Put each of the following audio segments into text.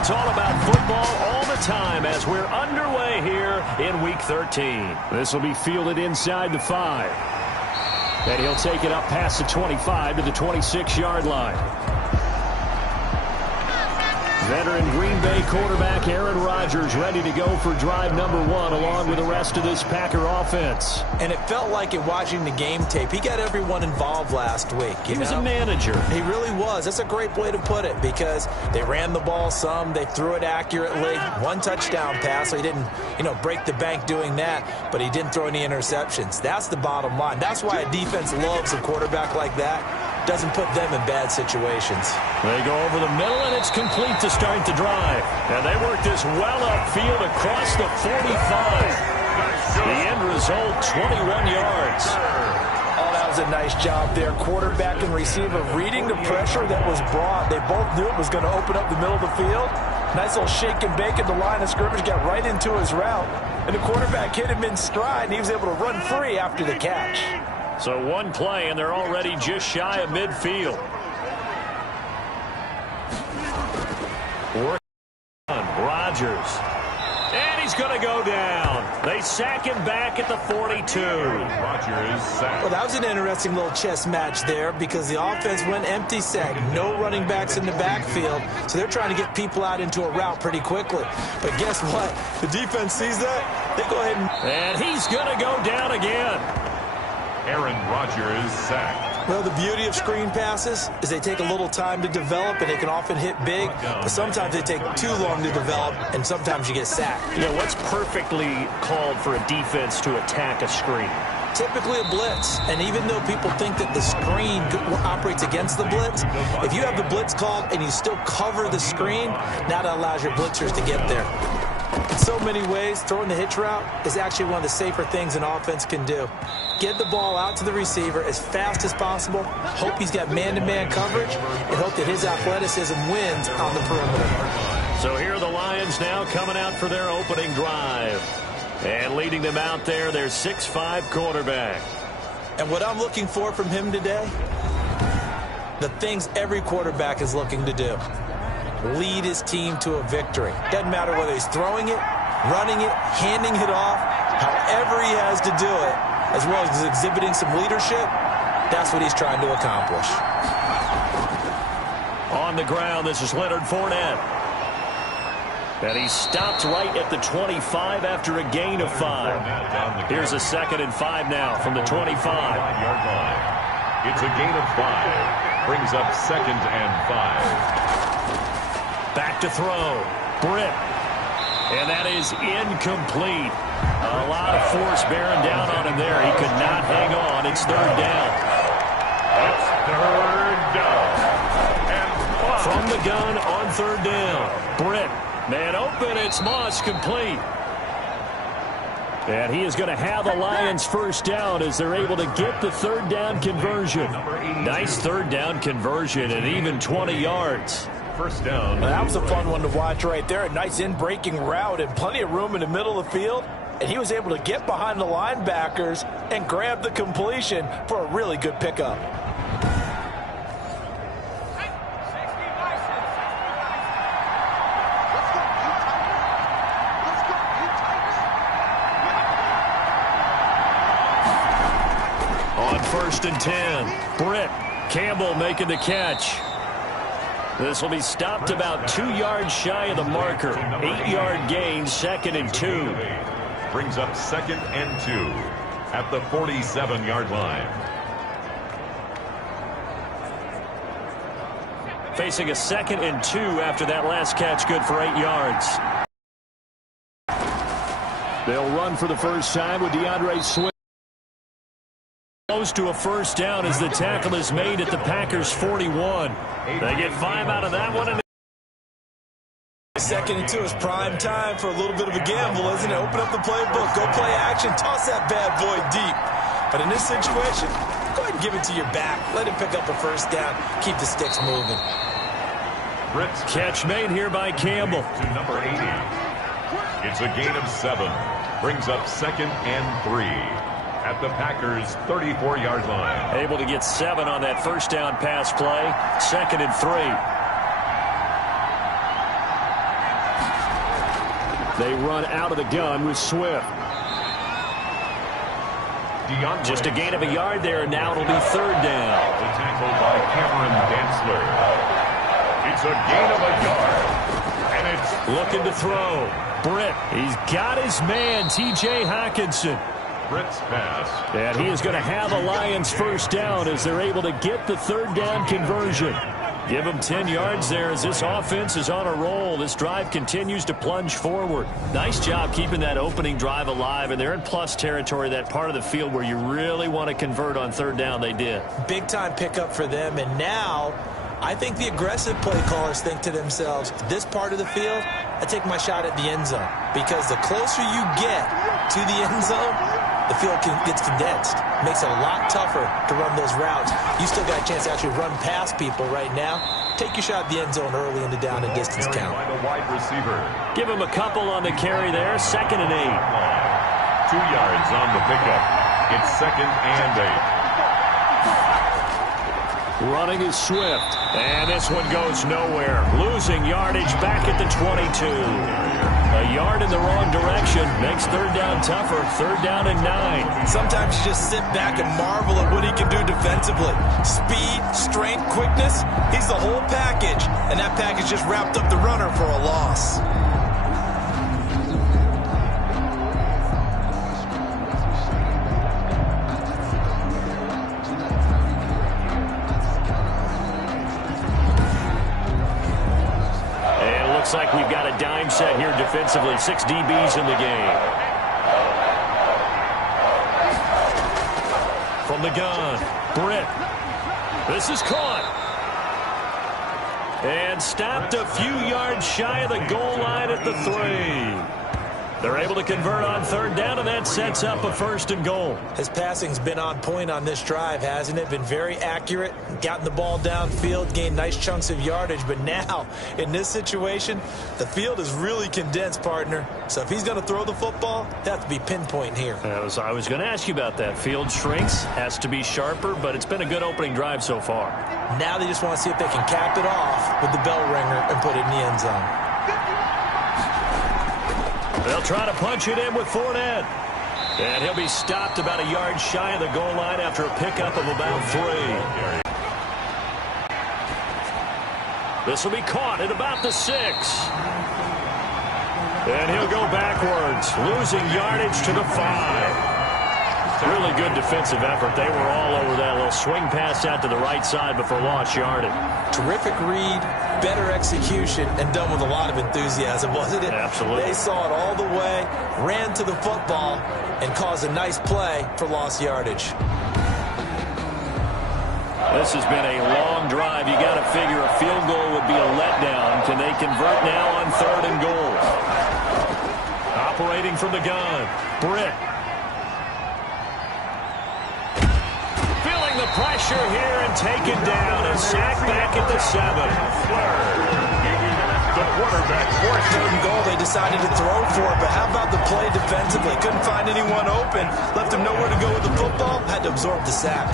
It's all about football all the time as we're underway here in Week 13. This will be fielded inside the 5. And he'll take it up past the 25 to the 26-yard line. Veteran Green Bay quarterback Aaron Rodgers ready to go for drive number 1 along with the rest of this Packer offense. And it felt like in watching the game tape, he got everyone involved last week. He was a manager. He really was. That's a great way to put it because they ran the ball some. They threw it accurately. 1 touchdown pass, so he didn't, break the bank doing that, but he didn't throw any interceptions. That's the bottom line. That's why a defense loves a quarterback like that. Doesn't put them in bad situations. They go over the middle, and it's complete to start the drive. And they work this well upfield across the 45. The end result, 21 yards. Oh, that was a nice job there. Quarterback and receiver reading the pressure that was brought. They both knew it was going to open up the middle of the field. Nice little shake and bake at the line of scrimmage, got right into his route. And the quarterback hit him in stride, and he was able to run free after the catch. So 1 play, and they're already just shy of midfield. Work on Rodgers. And he's going to go down. They sack him back at the 42. Rodgers sacked. Well, that was an interesting little chess match there because the offense went empty set. No running backs in the backfield, so they're trying to get people out into a route pretty quickly. But guess what? The defense sees that. They go ahead and he's going to go down again. Aaron Rodgers sacked. Well, the beauty of screen passes is they take a little time to develop, and they can often hit big, but sometimes they take too long to develop, and sometimes you get sacked. What's perfectly called for a defense to attack a screen? Typically a blitz, and even though people think that the screen operates against the blitz, if you have the blitz called and you still cover the screen, now that allows your blitzers to get there. In so many ways, throwing the hitch route is actually one of the safer things an offense can do. Get the ball out to the receiver as fast as possible, hope he's got man-to-man coverage, and hope that his athleticism wins on the perimeter. So here are the Lions now coming out for their opening drive. And leading them out there, their 6'5" quarterback. And what I'm looking for from him today, the things every quarterback is looking to do. Lead his team to a victory. Doesn't matter whether he's throwing it, running it, handing it off, however he has to do it, as well as exhibiting some leadership, that's what he's trying to accomplish. On the ground, this is Leonard Fournette. And he stopped right at the 25 after a gain of 5. Here's a 2nd and 5 now from the 25. It's a gain of 5. Brings up 2nd and 5. Back to throw. Britt. And that is incomplete. A lot of force bearing down on him there. He could not hang on. It's 3rd down. It's 3rd down. And 5. From the gun on 3rd down. Britt. Man open. It's Moss complete. And he is going to have the Lions first down as they're able to get the 3rd down conversion. Nice 3rd down conversion and even 20 yards. First down. Well, that was a fun one to watch right there. A nice in-breaking route and plenty of room in the middle of the field. And he was able to get behind the linebackers and grab the completion for a really good pickup. On 1st and 10, Britt. Campbell making the catch. This will be stopped about 2 yards shy of the marker. 8-yard gain, 2nd and 2. Brings up 2nd and 2 at the 47-yard line. Facing a 2nd and 2 after that last catch, good for 8 yards. They'll run for the first time with DeAndre Swift. Close to a first down as the tackle is made at the Packers' 41. They get 5 out of that one. And 2nd and 2 is prime time for a little bit of a gamble, isn't it? Open up the playbook, go play action, toss that bad boy deep. But in this situation, go ahead and give it to your back. Let him pick up a first down. Keep the sticks moving. Catch made here by Campbell. To number 80. It's a gain of 7. Brings up 2nd and 3. At the Packers' 34-yard line. Able to get 7 on that first down pass play. 2nd and 3. They run out of the gun with Swift. Just a gain of a yard there, and now it'll be third down. The tackle by Cameron Dantzler. It's a gain of a yard. And it's looking to throw. Britt, he's got his man, T.J. Hockenson. Britt's pass. And he is going to have a Lions first down as they're able to get the third down conversion. Give them 10 yards there as this offense is on a roll. This drive continues to plunge forward. Nice job keeping that opening drive alive, and they're in plus territory, that part of the field where you really want to convert on third down. They did. Big-time pickup for them, and now I think the aggressive play callers think to themselves, this part of the field, I take my shot at the end zone, because the closer you get to the end zone, the field gets condensed. Makes it a lot tougher to run those routes. You still got a chance to actually run past people right now. Take your shot at the end zone early in the down and distance count. By the wide receiver. Give him a couple on the carry there. 2nd and 8. 2 yards on the pickup. It's 2nd and 8. Running is Swift. And this one goes nowhere. Losing yardage back at the 22. A yard in the wrong direction makes third down tougher. 3rd down and 9. Sometimes you just sit back and marvel at what he can do defensively. Speed, strength, quickness. He's the whole package. And that package just wrapped up the runner for a loss. Looks like we've got a dime set here defensively. 6 DBs in the game. From the gun, Britt. This is caught. And stopped a few yards shy of the goal line at the 3. They're able to convert on third down, and that sets up a 1st and goal. His passing's been on point on this drive, hasn't it? Been very accurate, gotten the ball downfield, gained nice chunks of yardage. But now, in this situation, the field is really condensed, partner. So if he's going to throw the football, that has to be pinpoint here. I was going to ask you about that. Field shrinks, has to be sharper, but it's been a good opening drive so far. Now they just want to see if they can cap it off with the bell ringer and put it in the end zone. They'll try to punch it in with Fournette. And he'll be stopped about a yard shy of the goal line after a pickup of about 3. This will be caught at about the 6. And he'll go backwards, losing yardage to the 5. Really good defensive effort. They were all over that little swing pass out to the right side before lost yardage. Terrific read, better execution, and done with a lot of enthusiasm, wasn't it? Absolutely. They saw it all the way, ran to the football, and caused a nice play for lost yardage. This has been a long drive. You got to figure a field goal would be a letdown. Can they convert now on 3rd and goal? Operating from the gun, Britt. Feeling the pressure here and taken down and sacked back at the 7. The quarterback forced it. 3rd and goal, they decided to throw for it, but how about the play defensively? Couldn't find anyone open, left him nowhere to go with the football, had to absorb the sack.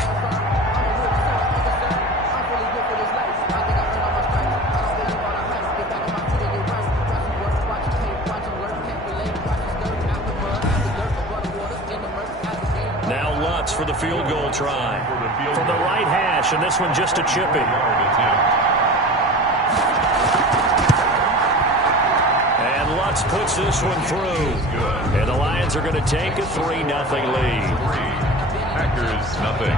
For the field goal try from the right hash, and this one just a chippy. And Lutz puts this one through, and the Lions are going to take a 3-0 lead. Packers nothing.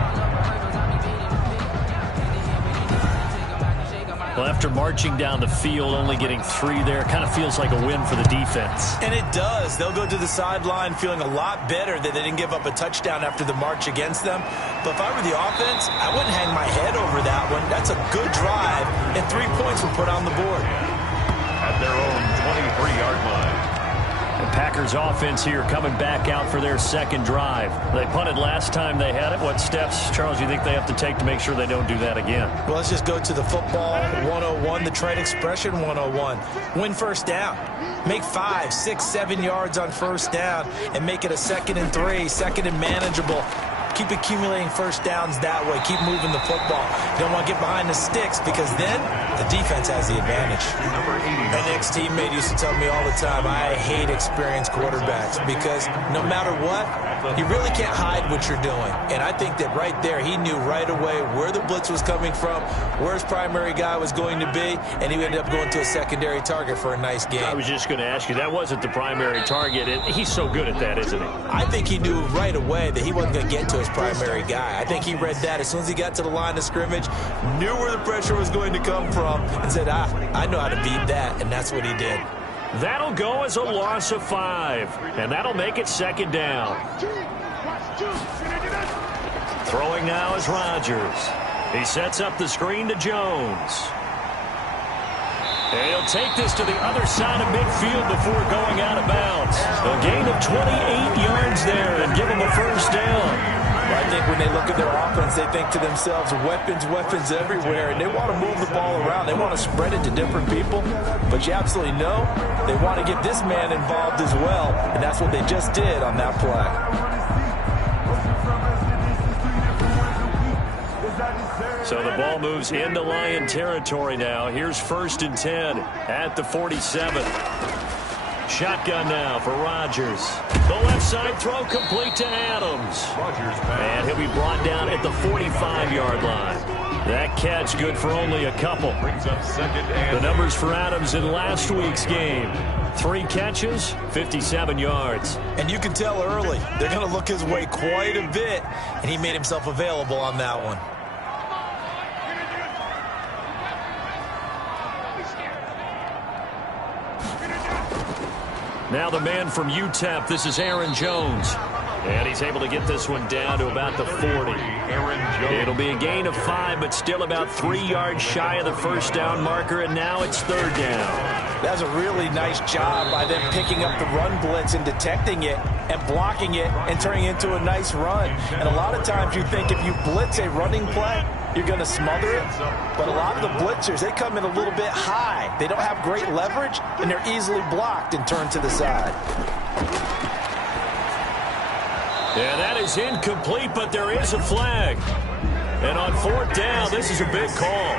Well, after marching down the field, only getting 3 there, kind of feels like a win for the defense. And it does. They'll go to the sideline feeling a lot better that they didn't give up a touchdown after the march against them. But if I were the offense, I wouldn't hang my head over that one. That's a good drive, and 3 points were put on the board. At their own 23-yard line. The Packers offense here coming back out for their 2nd drive. They punted last time they had it. What steps, Charles, you think they have to take to make sure they don't do that again? Well, let's just go to the football 101, the trade expression 101. Win first down. Make 5, 6, 7 yards on first down and make it a 2nd and 3, 2nd and manageable. Keep accumulating first downs that way. Keep moving the football. You don't want to get behind the sticks because then The defense has the advantage. My next teammate used to tell me all the time, I hate experienced quarterbacks because no matter what, you really can't hide what you're doing. And I think that right there, he knew right away where the blitz was coming from, where his primary guy was going to be, and he ended up going to a secondary target for a nice game. I was just going to ask you, that wasn't the primary target. He's so good at that, isn't he? I think he knew right away that he wasn't going to get to his primary guy. I think he read that as soon as he got to the line of scrimmage, knew where the pressure was going to come from, and said, I know how to beat that, and that's what he did. That'll go as a loss of 5, and that'll make it 2nd down. Throwing now is Rodgers. He sets up the screen to Jones. And he'll take this to the other side of midfield before going out of bounds. A gain of 28 yards there and give him a 1st down. I think when they look at their offense, they think to themselves, weapons, weapons everywhere, and they want to move the ball around. They want to spread it to different people, but you absolutely know they want to get this man involved as well, and that's what they just did on that play. So the ball moves into Lion territory now. Here's 1st and 10 at the 47. Shotgun now for Rodgers. The left side throw complete to Adams. And he'll be brought down at the 45-yard line. That catch good for only a couple. The numbers for Adams in last week's game. 3 catches, 57 yards. And you can tell early, they're going to look his way quite a bit, and he made himself available on that one. Now the man from UTEP, this is Aaron Jones. And he's able to get this one down to about the 40. It'll be a gain of 5, but still about 3 yards shy of the 1st down marker, and now it's 3rd down. That's a really nice job by them picking up the run blitz and detecting it and blocking it and turning it into a nice run. And a lot of times you think if you blitz a running play, you're going to smother it. But a lot of the blitzers, they come in a little bit high. They don't have great leverage, and they're easily blocked and turned to the side. Yeah, that is incomplete, but there is a flag. And on 4th down, this is a big call.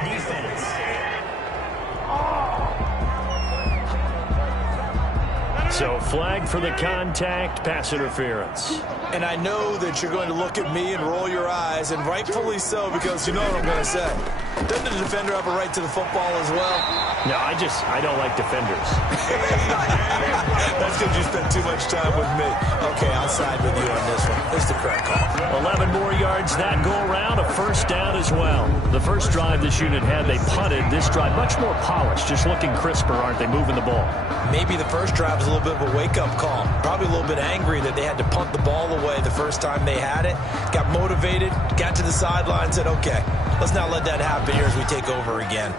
So flag for the contact, pass interference. And I know that you're going to look at me and roll your eyes, and rightfully so, because you know what I'm going to say. Doesn't the defender have a right to the football as well? No, I don't like defenders. That's because you spent too much time with me. Okay, I'll side with you on this one. Here's the correct call. 11 more yards that go around, a 1st down as well. The first drive this unit had, they punted. This drive, much more polished, just looking crisper, aren't they, moving the ball? Maybe the first drive was a little bit of a wake-up call. Probably a little bit angry that they had to punt the ball away the first time they had it. Got motivated, got to the sideline, said, okay, let's not let that happen here as we take over again.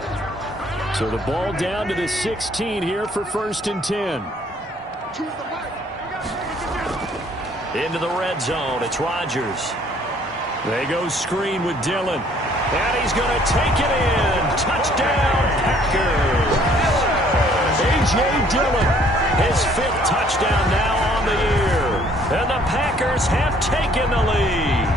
So the ball down to the 16 here for 1st and 10. Into the red zone, it's Rodgers. They go screen with Dillon. And he's going to take it in. Touchdown, Packers. A.J. Dillon, his 5th touchdown now on the year. And the Packers have taken the lead.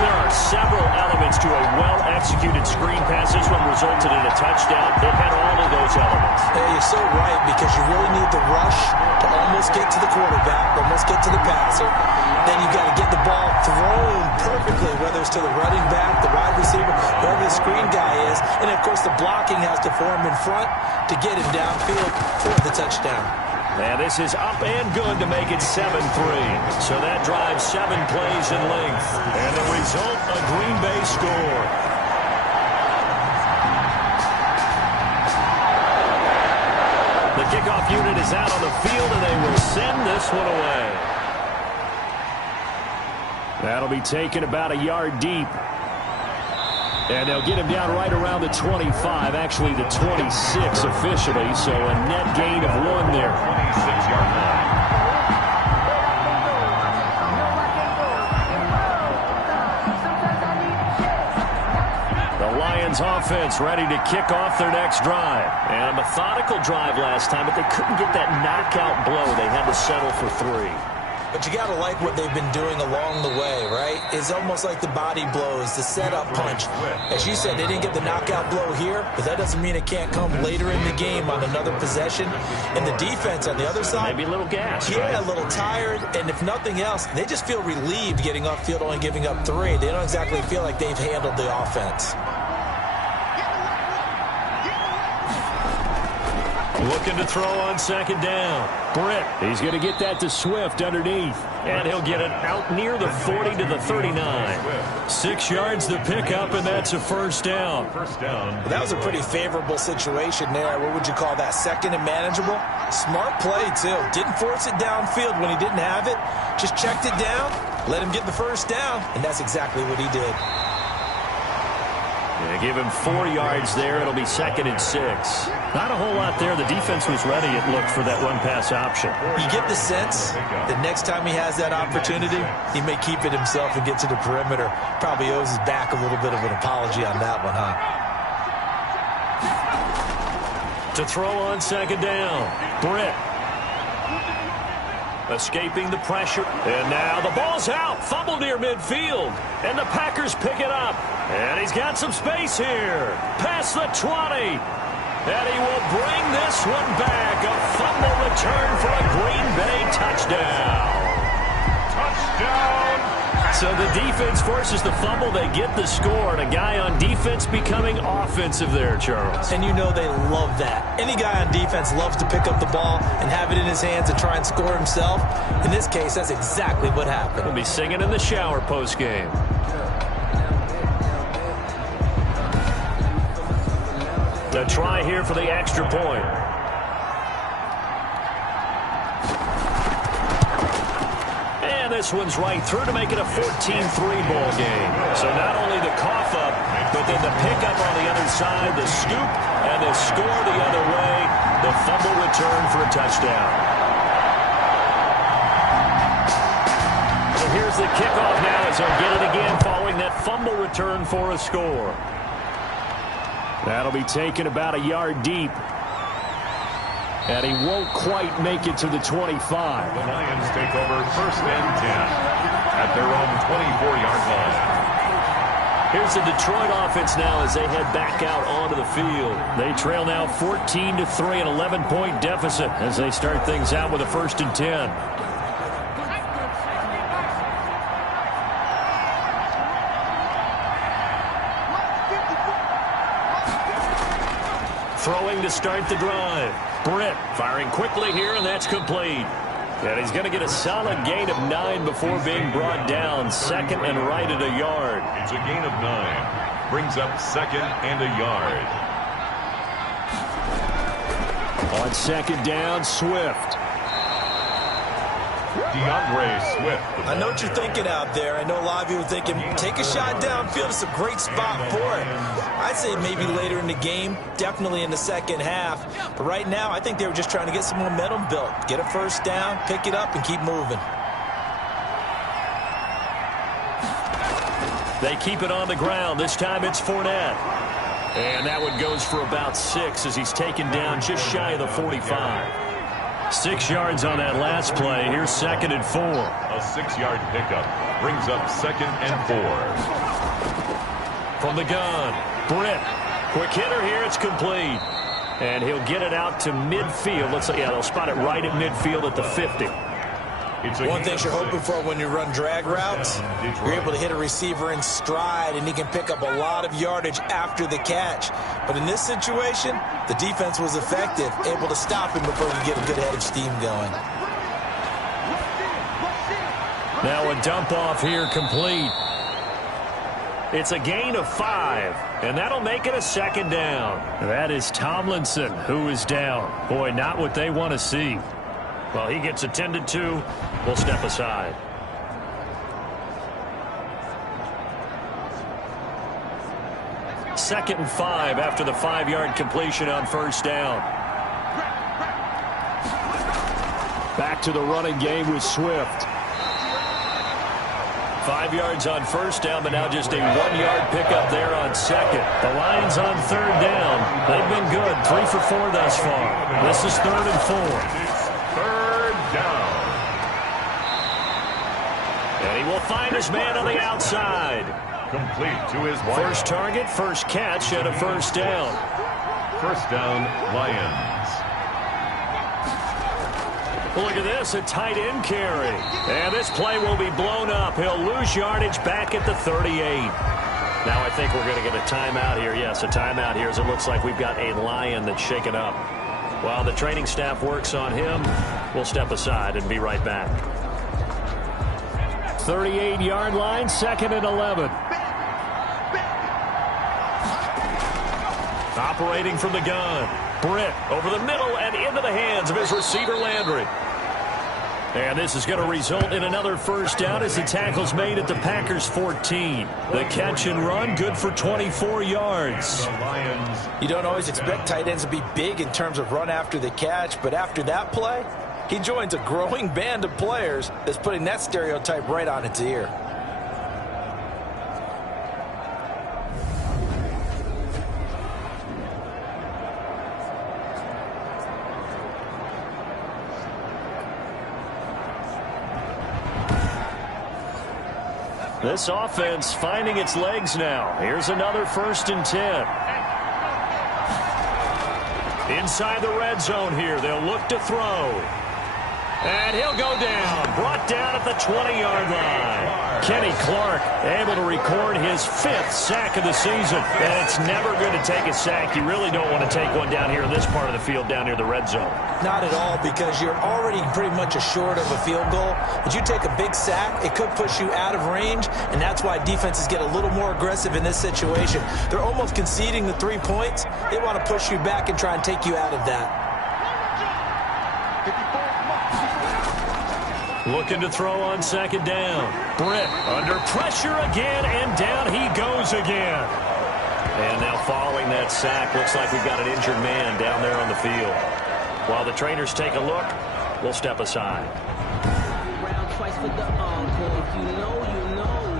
There are several elements to a well-executed screen pass. This one resulted in a touchdown. It had all of those elements. Hey, you're so right, because you really need the rush to almost get to the quarterback, almost get to the passer. Then you got to get the ball thrown perfectly, whether it's to the running back, the wide receiver, whoever the screen guy is. And, of course, the blocking has to form in front to get him downfield for the touchdown. And this is up and good to make it 7-3. So that drives 7 plays in length. And the result, a Green Bay score. The kickoff unit is out on the field, and they will send this one away. That'll be taken about a yard deep. And they'll get him down right around the 25, actually the 26 officially, so a net gain of 1 there. 26-yard line. The Lions offense ready to kick off their next drive. And a methodical drive last time, but they couldn't get that knockout blow. They had to settle for 3. But you got to like what they've been doing along the way, right? It's almost like the body blows, the setup punch. As you said, they didn't get the knockout blow here, but that doesn't mean it can't come later in the game on another possession. And the defense on the other side, maybe a little gas. Yeah, right? A little tired. And if nothing else, they just feel relieved getting off field, only giving up 3. They don't exactly feel like they've handled the offense. Looking to throw on second down. Britt, he's going to get that to Swift underneath. And he'll get it out near the 40 to the 39. 6 yards the pickup, and that's a first down. Well, that was a pretty favorable situation there. What would you call that? Second and manageable? Smart play, too. Didn't force it downfield when he didn't have it. Just checked it down, let him get the first down, and that's exactly what he did. Yeah, give him 4 yards there. It'll be 2nd and 6. Not a whole lot there. The defense was ready, it looked, for that run-pass option. You get the sense that next time he has that opportunity, he may keep it himself and get to the perimeter. Probably owes his back a little bit of an apology on that one, huh? To throw on second down, Britt. Escaping the pressure. And now the ball's out. Fumble near midfield. And the Packers pick it up. And he's got some space here. Past the 20. And he will bring this one back. A fumble return for a Green Bay touchdown. Touchdown. So the defense forces the fumble. They get the score. And a guy on defense becoming offensive there, Charles. And you know they love that. Any guy on defense loves to pick up the ball and have it in his hands and try and score himself. In this case, that's exactly what happened. We'll be singing in the shower post-game. A try here for the extra point. And this one's right through to make it a 14-3 ball game. So not only the cough up, but then the pickup on the other side, the scoop, and the score the other way. The fumble return for a touchdown. So here's the kickoff now as they'll get it again following that fumble return for a score. That'll be taken about a yard deep. And he won't quite make it to the 25. The Lions take over 1st and 10 at their own 24-yard line. Here's the Detroit offense now as they head back out onto the field. They trail now 14-3, an 11-point deficit as they start things out with a 1st and 10. Throwing to start the drive. Britt firing quickly here, and that's complete. And he's going to get a solid gain of 9 before being brought down. 2nd and right at a yard. It's a gain of 9. Brings up 2nd and a yard. On second down, Swift. Swift. I know what you're thinking out there. I know a lot of you are thinking, take a shot downfield. It's a great spot for it. I'd say maybe later in the game, definitely in the second half. But right now, I think they were just trying to get some momentum built. Get a first down, pick it up, and keep moving. They keep it on the ground. This time it's Fournette. And that one goes for about 6 as he's taken down just shy of the 45. 6 yards on that last play. Here's 2nd and 4. A 6-yard pickup brings up 2nd and 4. From the gun, Britt. Quick hitter here. It's complete. And he'll get it out to midfield. Let's say, yeah, they'll spot it right at midfield at the 50. One thing you're hoping for when you run drag routes, you're able to hit a receiver in stride, and he can pick up a lot of yardage after the catch. But in this situation, the defense was effective, able to stop him before he get a good head of steam going. Now a dump off here complete. It's a gain of 5, and that'll make it a 2nd down. That is Tomlinson who is down. Boy, not what they want to see. Well, he gets attended to. We'll step aside. Second and 5 after the 5-yard completion on first down. Back to the running game with Swift. 5 yards on first down, but now just a 1-yard pickup there on second. The Lions on third down. They've been good. 3 for 4 thus far. This is 3rd and 4. Third down. And he will find his man on the outside. Complete to his wide. First target, first catch, and a first down. First down, Lions. Look at this, a tight end carry. And this play will be blown up. He'll lose yardage back at the 38. Now I think we're going to get a timeout here. Yes, a timeout here as it looks like we've got a Lion that's shaken up. While the training staff works on him, we'll step aside and be right back. 38-yard line, 2nd and 11. Operating from the gun. Britt over the middle and into the hands of his receiver Landry. And this is going to result in another first down as the tackle's made at the Packers 14. The catch and run good for 24 yards. You don't always expect tight ends to be big in terms of run after the catch, but after that play, he joins a growing band of players that's putting that stereotype right on its ear. This offense finding its legs now. Here's another 1st and 10. Inside the red zone here. They'll look to throw. And he'll go down. Brought down at the 20-yard line. Kenny Clark able to record his 5th sack of the season. And it's never going to take a sack. You really don't want to take one down here in this part of the field down near the red zone. Not at all, because you're already pretty much assured of a field goal. But you take a big sack, it could push you out of range, and that's why defenses get a little more aggressive in this situation. They're almost conceding the 3 points. They want to push you back and try and take you out of that. Looking to throw on 2nd down. Britt under pressure again, and down he goes again. And now following that sack, looks like we've got an injured man down there on the field. While the trainers take a look, we'll step aside. Round twice for the encore. If you know, you know.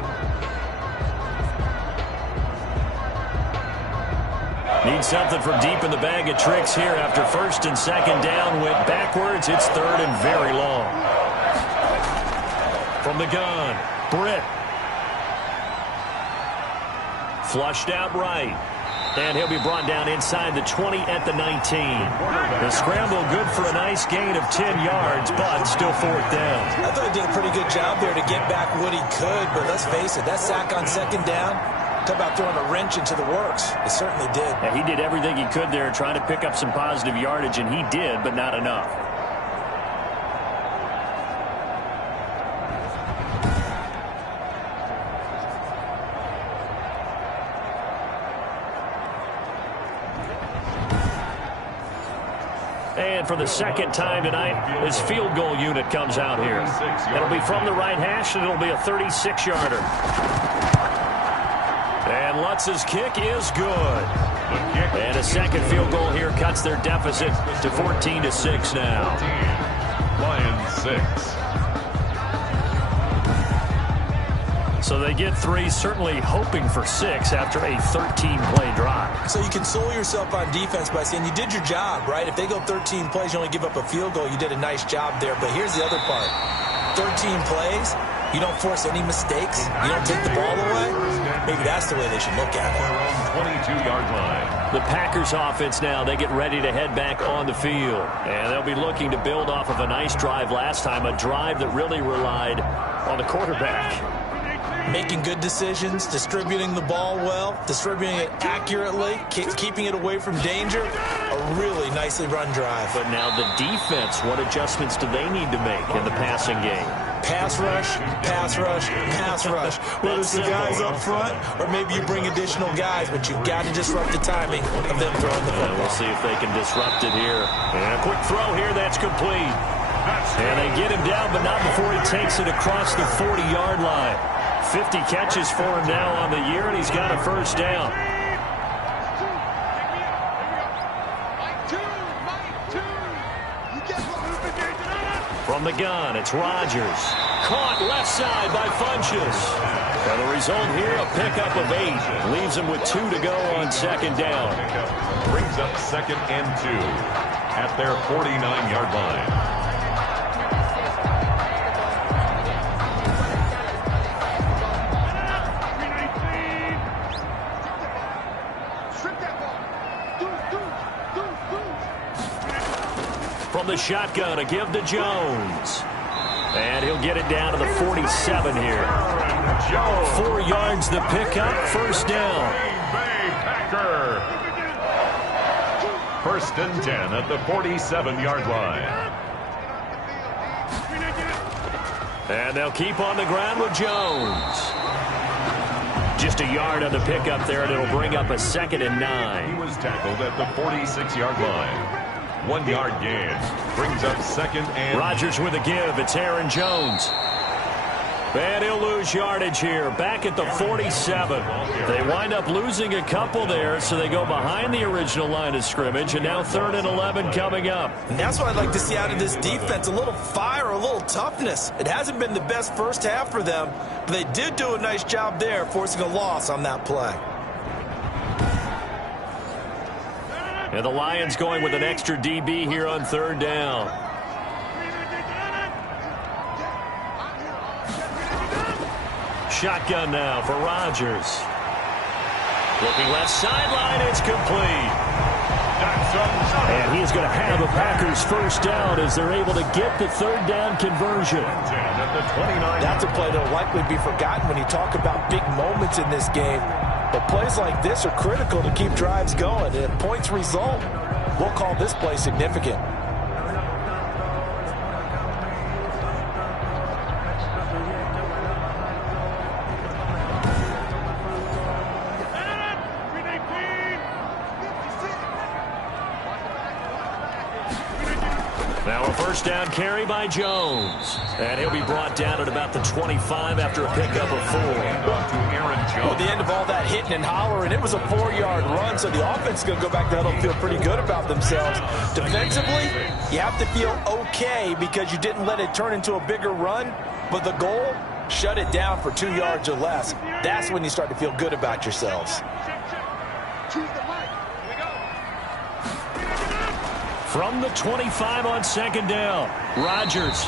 Need something from deep in the bag of tricks here after 1st and 2nd down. Went backwards. It's 3rd and very long. From the gun, Britt. Flushed out right. And he'll be brought down inside the 20 at the 19. The scramble good for a nice gain of 10 yards, but still 4th down. I thought he did a pretty good job there to get back what he could, but let's face it, that sack on 2nd down, talk about throwing a wrench into the works. It certainly did. Yeah, he did everything he could there trying to pick up some positive yardage, and he did, but not enough. And for the 2nd time tonight, his field goal unit comes out here. It'll be from the right hash, and it'll be a 36-yarder. And Lutz's kick is good. And a 2nd field goal here cuts their deficit to 14-6 now. Lions 6. So they get 3, certainly hoping for 6 after a 13-play drive. So you console yourself on defense by saying you did your job, right? If they go 13 plays, you only give up a field goal, you did a nice job there. But here's the other part. 13 plays, you don't force any mistakes, you don't take the ball away. Maybe that's the way they should look at it. 22-yard line. The Packers offense now, they get ready to head back on the field. And they'll be looking to build off of a nice drive last time, a drive that really relied on the quarterback. Making good decisions, distributing the ball well, distributing it accurately, keeping it away from danger. A really nicely run drive. But now the defense, what adjustments do they need to make in the passing game? Pass rush, pass rush, pass rush. Whether it's the guys up front or maybe you bring additional guys, but you've got to disrupt the timing of them throwing the football. We'll see if they can disrupt it here. And a quick throw here, that's complete. And they get him down, but not before he takes it across the 40-yard line. 50 catches for him now on the year, and he's got a first down. From the gun, it's Rodgers. Caught left side by Funchess. And the result here, a pickup of 8. Leaves him with 2 to go on 2nd down. Brings up 2nd and 2 at their 49-yard line. From the shotgun, a give to Jones. And he'll get it down to the 47 here. 4 yards the pickup, first down. Bay Packer. First and 10 at the 47-yard line. And they'll keep on the ground with Jones. Just a yard on the pickup there, and it'll bring up a 2nd and 9. He was tackled at the 46-yard line. 1 yard gain. Brings up 2nd and... Rodgers with a give. It's Aaron Jones. And he'll lose yardage here. Back at the 47. They wind up losing a couple there, so they go behind the original line of scrimmage, and now 3rd and 11 coming up. And that's what I'd like to see out of this defense, a little fire, a little toughness. It hasn't been the best first half for them, but they did do a nice job there, forcing a loss on that play. And the Lions going with an extra DB here on 3rd down. Shotgun now for Rodgers. Looking left sideline, it's complete. And he's going to have a Packers first down as they're able to get the 3rd down conversion. That's a play that will likely be forgotten when you talk about big moments in this game. But plays like this are critical to keep drives going. And if points result, we'll call this play significant. Now a first down carry by Jones. And he'll be brought down at about the 25 after a pickup of 4. Well, at the end of all that hitting and hollering, it was a 4-yard run, so the offense is going to go back to huddle and feel pretty good about themselves. Defensively, you have to feel okay because you didn't let it turn into a bigger run, but the goal, shut it down for 2 yards or less. That's when you start to feel good about yourselves. From the 25 on 2nd down, Rodgers.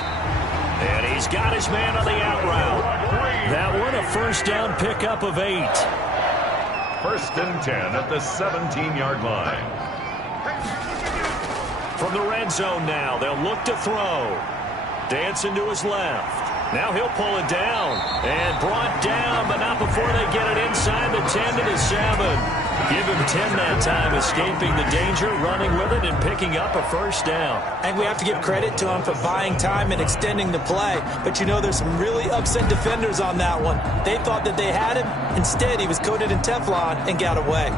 And he's got his man on the out route. That one a first down pickup of 8. First and 10 at the 17-yard line. From the red zone now, they'll look to throw. Dancing to his left. Now he'll pull it down. And brought down, but not before they get it inside the 10 to the 7. Give him 10 that time, escaping the danger, running with it, and picking up a first down. I think we have to give credit to him for buying time and extending the play. But, you know, there's some really upset defenders on that one. They thought that they had him. Instead, he was coated in Teflon and got away.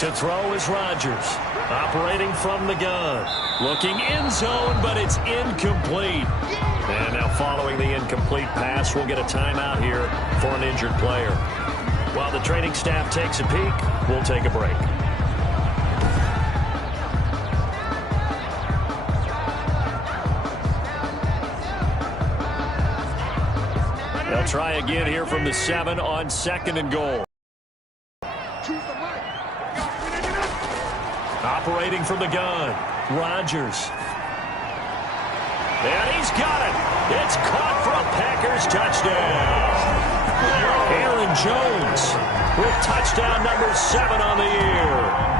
To throw is Rodgers. Operating from the gun. Looking in zone, but it's incomplete. And now following the incomplete pass, we'll get a timeout here for an injured player. While the training staff takes a peek, we'll take a break. They'll try again here from the 7 on 2nd and goal. Operating from the gun, Rodgers. And he's got it. It's caught for a Packers touchdown. Aaron Jones with touchdown number 7 on the year.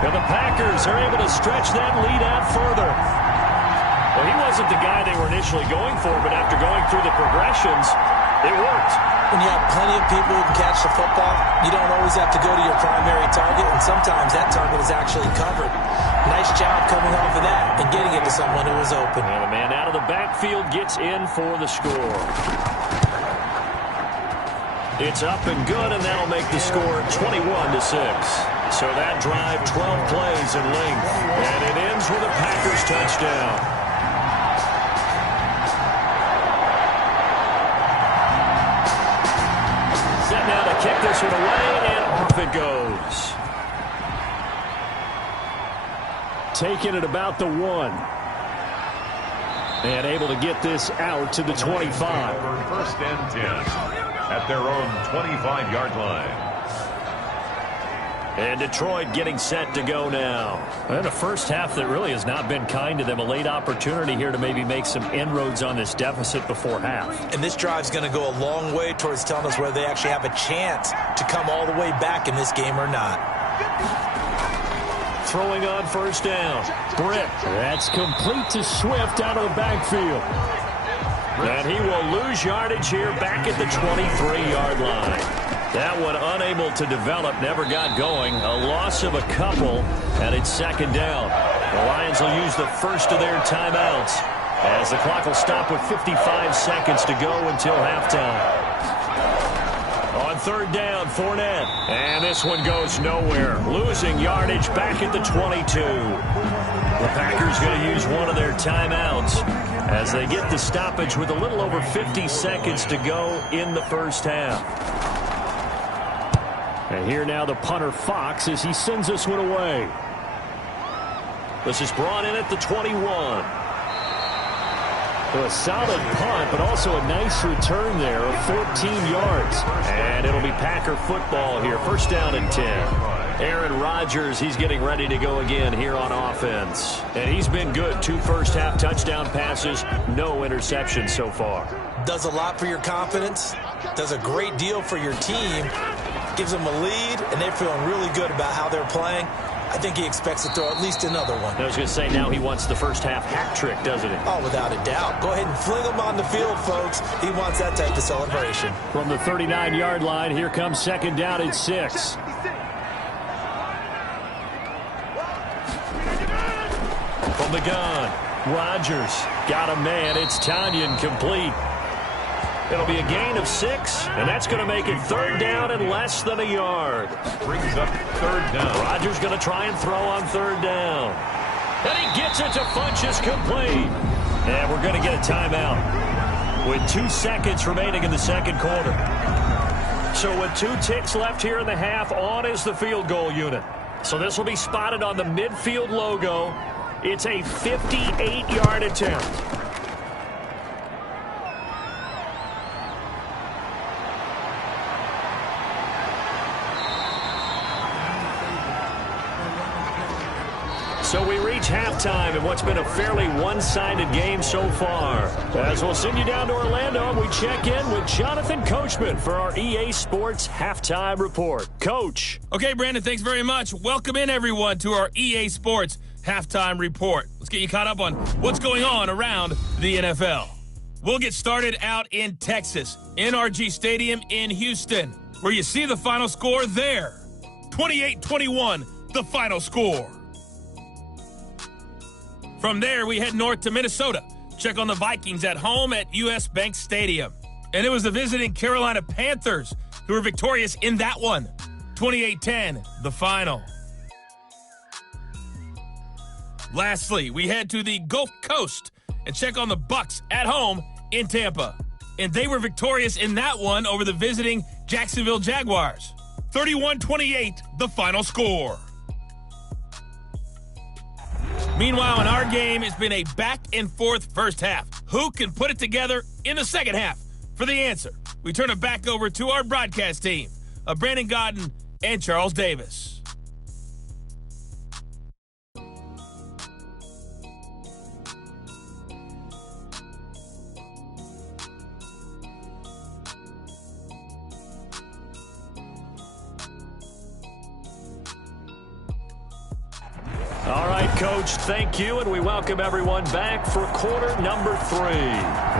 And the Packers are able to stretch that lead out further. Well, he wasn't the guy they were initially going for, but after going through the progressions, it worked. When you have plenty of people who can catch the football, you don't always have to go to your primary target, and sometimes that target is actually covered. Nice job coming off of that and getting it to someone who was open. And the man out of the backfield gets in for the score. It's up and good, and that'll make the score 21-6. So that drive, 12 plays in length, and it ends with a Packers touchdown. Now to kick this one away, and off it goes. Taking it about the 1. And able to get this out to the 25. First and 10 at their own 25-yard line. And Detroit getting set to go now. And a first half that really has not been kind to them. A late opportunity here to maybe make some inroads on this deficit before half. And this drive's going to go a long way towards telling us whether they actually have a chance to come all the way back in this game or not. Throwing on first down. Britt. That's complete to Swift out of the backfield. And he will lose yardage here back at the 23-yard line. That one unable to develop, never got going. A loss of a couple, and it's second down. The Lions will use the first of their timeouts as the clock will stop with 55 seconds to go until halftime. On third down, Fournette. And this one goes nowhere. Losing yardage back at the 22. The Packers going to use one of their timeouts as they get the stoppage with a little over 50 seconds to go in the first half. And here now the punter Fox as he sends this one away. This is brought in at the 21. So a solid punt, but also a nice return there of 14 yards. And it'll be Packer football here. First down and 10. Aaron Rodgers, he's getting ready to go again here on offense. And he's been good. 2 first-half touchdown passes, no interceptions so far. Does a lot for your confidence. Does a great deal for your team. Gives them a lead, and they're feeling really good about how they're playing. I think he expects to throw at least another one. I was going to say, now he wants the first-half hat trick, doesn't he? Oh, without a doubt. Go ahead and fling him on the field, folks. He wants that type of celebration. From the 39-yard line, here comes second down and 6. From the gun, Rodgers got a man. It's Tanyan complete. It'll be a gain of 6, and that's going to make it third down and less than a yard. Brings up third down. Rodgers going to try and throw on third down. And he gets it to Funchess complete. And we're going to get a timeout with 2 seconds remaining in the second quarter. So with 2 ticks left here in the half, on is the field goal unit. So this will be spotted on the midfield logo. It's a 58-yard attempt. So we reach halftime in what's been a fairly one-sided game so far. As we'll send you down to Orlando, and we check in with Jonathan Coachman for our EA Sports Halftime Report. Coach. Okay, Brandon, thanks very much. Welcome in, everyone, to our EA Sports Halftime Report. Let's get you caught up on what's going on around the NFL. We'll get started out in Texas, NRG Stadium in Houston, where you see the final score there. 28-21, the final score. From there, we head north to Minnesota. Check on the Vikings at home at US Bank Stadium. And it was the visiting Carolina Panthers who were victorious in that one. 28-10, the final. Lastly, we head to the Gulf Coast and check on the Bucs at home in Tampa. And they were victorious in that one over the visiting Jacksonville Jaguars. 31-28, the final score. Meanwhile, in our game, it's been a back-and-forth first half. Who can put it together in the second half? For the answer, we turn it back over to our broadcast team of Brandon Godden and Charles Davis. All right, Coach, thank you, and we welcome everyone back for quarter number 3.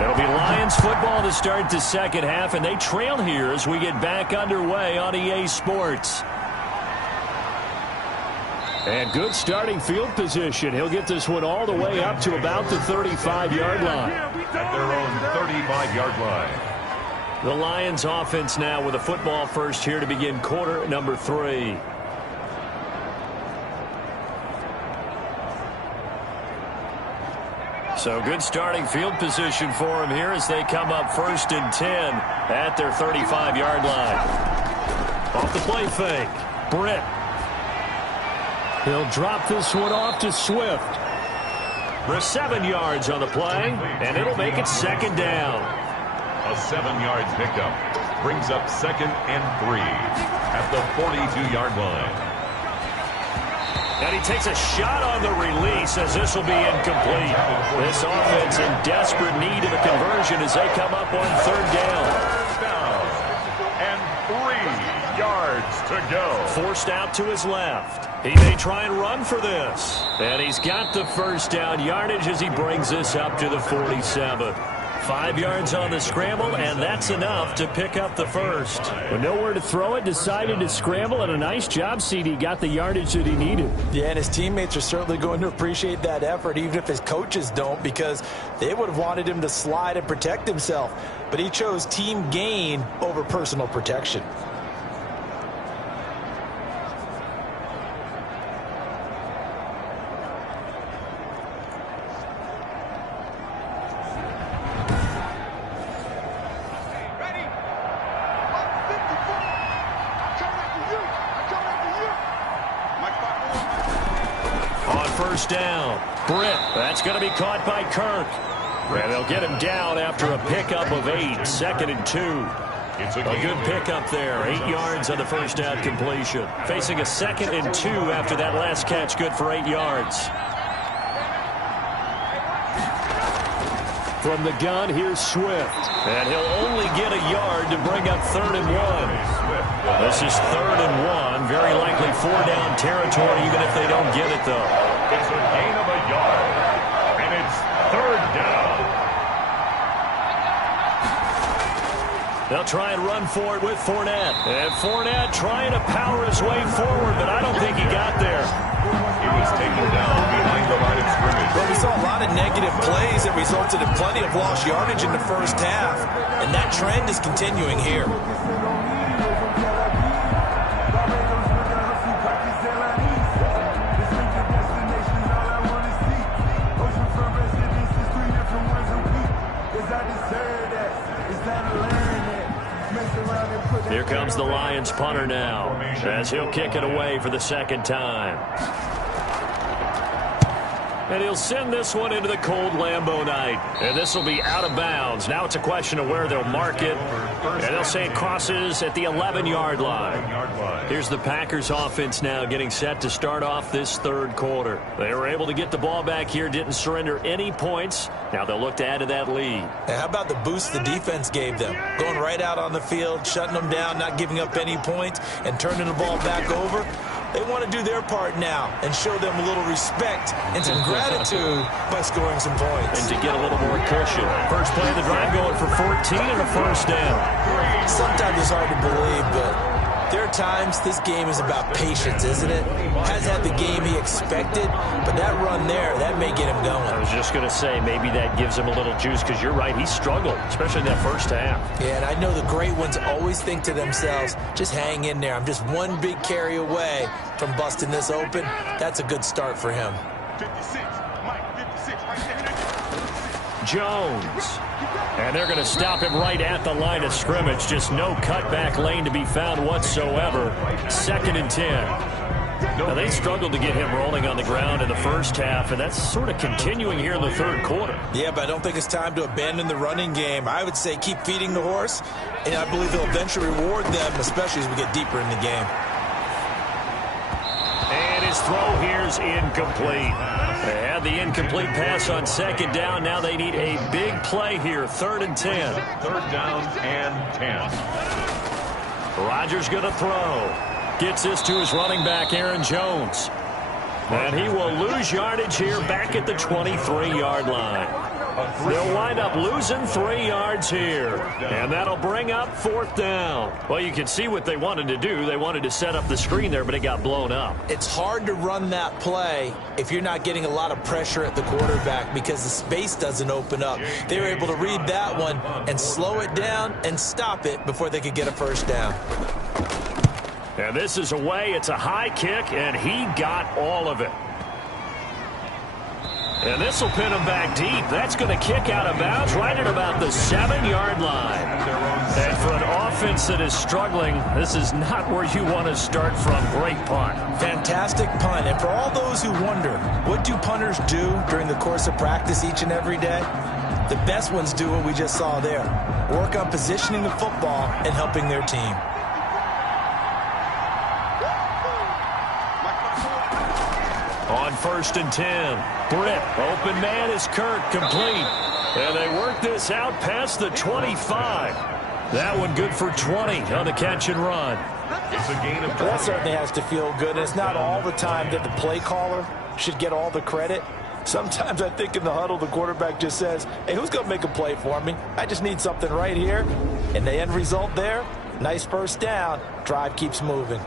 It'll be Lions football to start the second half, and they trail here as we get back underway on EA Sports. And good starting field position. He'll get this one all the way up to about the 35-yard line. At their own 35-yard line. The Lions offense now with a football first here to begin quarter number 3. So good starting field position for them here as they come up first and 10 at their 35-yard line. Off the play fake. Britt. He'll drop this one off to Swift. For 7 yards on the play, and it'll make it second down. A 7-yard pickup brings up second and 3 at the 42-yard line. And he takes a shot on the release as this will be incomplete. This offense in desperate need of a conversion as they come up on third down. And 3 yards to go. Forced out to his left. He may try and run for this. And he's got the first down yardage as he brings this up to the 47. 5 yards on the scramble, and that's enough to pick up the first. With nowhere to throw it, decided to scramble, and a nice job, CD. Got the yardage that he needed. Yeah, and his teammates are certainly going to appreciate that effort, even if his coaches don't, because they would have wanted him to slide and protect himself. But he chose team gain over personal protection. Down. Britt, that's going to be caught by Kirk. And they'll get him down after a pickup of 8, 2nd and 2. It's a good pickup there, 8 yards on the first down completion. Facing a 2nd and 2 after that last catch, good for 8 yards. From the gun, here's Swift. And he'll only get a yard to bring up 3rd and 1. This is 3rd and 1, very likely 4-down territory, even if they don't get it, though. It's a gain of a yard, and it's 3rd down. They'll try and run for it with Fournette. And Fournette trying to power his way forward, but I don't think he got there. He was taken down behind the line of scrimmage. Well, we saw a lot of negative plays that resulted in plenty of lost yardage in the first half, and that trend is continuing here. Here comes the Lions punter now, as he'll kick it away for the 2nd time. And he'll send this one into the cold Lambeau night. And this will be out of bounds. Now it's a question of where they'll mark it. And they'll say it crosses at the 11-yard line. Here's the Packers offense now getting set to start off this 3rd quarter. They were able to get the ball back here, didn't surrender any points. Now they'll look to add to that lead. Now, how about the boost the defense gave them? Going right out on the field, shutting them down, not giving up any points, and turning the ball back over. They want to do their part now and show them a little respect and some gratitude by scoring some points. And to get a little more cushion. First play of the drive going for 14 and a first down. Sometimes it's hard to believe, but there are times this game is about patience, isn't it? Hasn't had the game he expected, but that run there, that may get him going. I was just going to say, maybe that gives him a little juice, because you're right, he struggled, especially in that first half. Yeah, and I know the great ones always think to themselves, just hang in there. I'm just one big carry away from busting this open. That's a good start for him. 56, Mike, 56, right there. Jones. And they're going to stop him right at the line of scrimmage. Just no cutback lane to be found whatsoever. 2nd and 10. Now, they struggled to get him rolling on the ground in the first half, and that's sort of continuing here in the 3rd quarter. Yeah, but I don't think it's time to abandon the running game. I would say keep feeding the horse, and I believe they'll eventually reward them, especially as we get deeper in the game. And his throw here's incomplete. They had the incomplete pass on 2nd down. Now they need a big play here, 3rd and 10. 3rd down and 10. Rodgers going to throw. Gets this to his running back, Aaron Jones. And he will lose yardage here back at the 23-yard line. They'll wind up losing 3 yards here. And that'll bring up 4th down. Well, you can see what they wanted to do. They wanted to set up the screen there, but it got blown up. It's hard to run that play if you're not getting a lot of pressure at the quarterback because the space doesn't open up. They were able to read that one and slow it down and stop it before they could get a first down. And this is away. It's a high kick, and he got all of it. And this will pin him back deep. That's going to kick out of bounds right at about the 7-yard line. And for an offense that is struggling, this is not where you want to start from. Great punt. Fantastic punt. And for all those who wonder, what do punters do during the course of practice each and every day? The best ones do what we just saw there. Work on positioning the football and helping their team. 2nd On 1st and 10, Britt, open man is Kirk, complete. And they work this out past the 25. That one good for 20 on the catch and run. It's a gain of 20. That certainly has to feel good. And it's not all the time that the play caller should get all the credit. Sometimes I think in the huddle, the quarterback just says, hey, who's going to make a play for me? I just need something right here. And the end result there, nice first down. Drive keeps moving.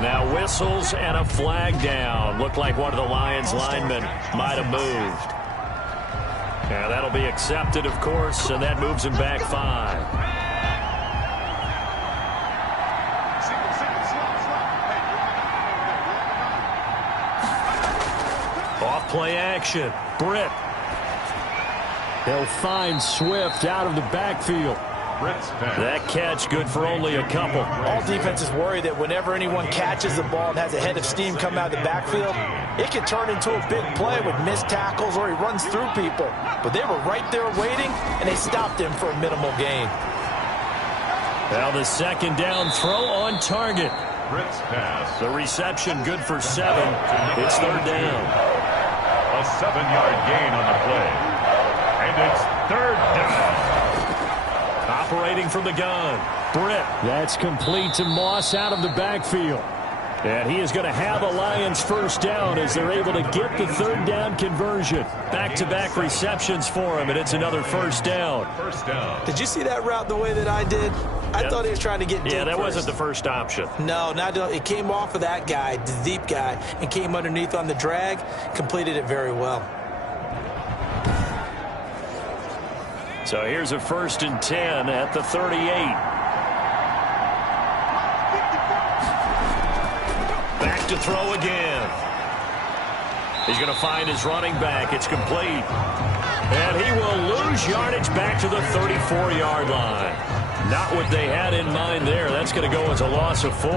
Now whistles and a flag down. Looked like one of the Lions linemen might have moved. Yeah, that'll be accepted, of course, and that moves him back 5. Off play action. Britt. He'll find Swift out of the backfield. That catch good for only a couple. All defenses worry that whenever anyone catches the ball and has a head of steam come out of the backfield, it can turn into a big play with missed tackles or he runs through people. But they were right there waiting, and they stopped him for a minimal gain. Now the second down throw on target. The reception good for 7. It's 3rd down. A 7-yard gain on the play. And it's 3rd down. Operating from the gun. Britt. That's complete to Moss out of the backfield. And he is going to have a Lions first down as they're able to get the 3rd down conversion. Back-to-back receptions for him, and it's another first down. Did you see that route the way that I did? I thought he was trying to get deep. Yeah, that first. wasn't the first option. No, it came off of that guy, the deep guy, and came underneath on the drag. Completed it very well. So here's a 1st and 10 at the 38. Back to throw again. He's going to find his running back. It's complete. And he will lose yardage back to the 34-yard line. Not what they had in mind there. That's going to go as a loss of 4.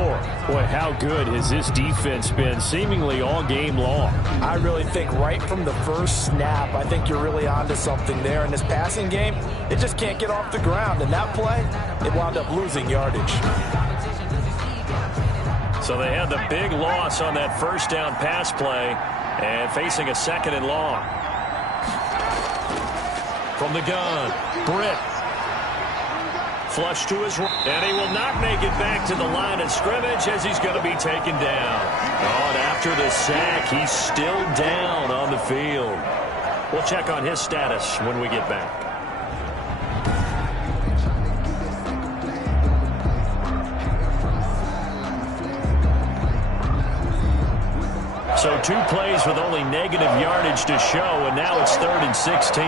Boy, how good has this defense been seemingly all game long? I really think right from the first snap, I think you're really onto something there. In this passing game, it just can't get off the ground. And that play, it wound up losing yardage. So they had the big loss on that first down pass play and facing a 2nd and long. From the gun, Britt. Flush to his right, and he will not make it back to the line of scrimmage as he's going to be taken down. Oh, and after the sack, he's still down on the field. We'll check on his status when we get back. So 2 plays with only negative yardage to show, and now it's 3rd and 16.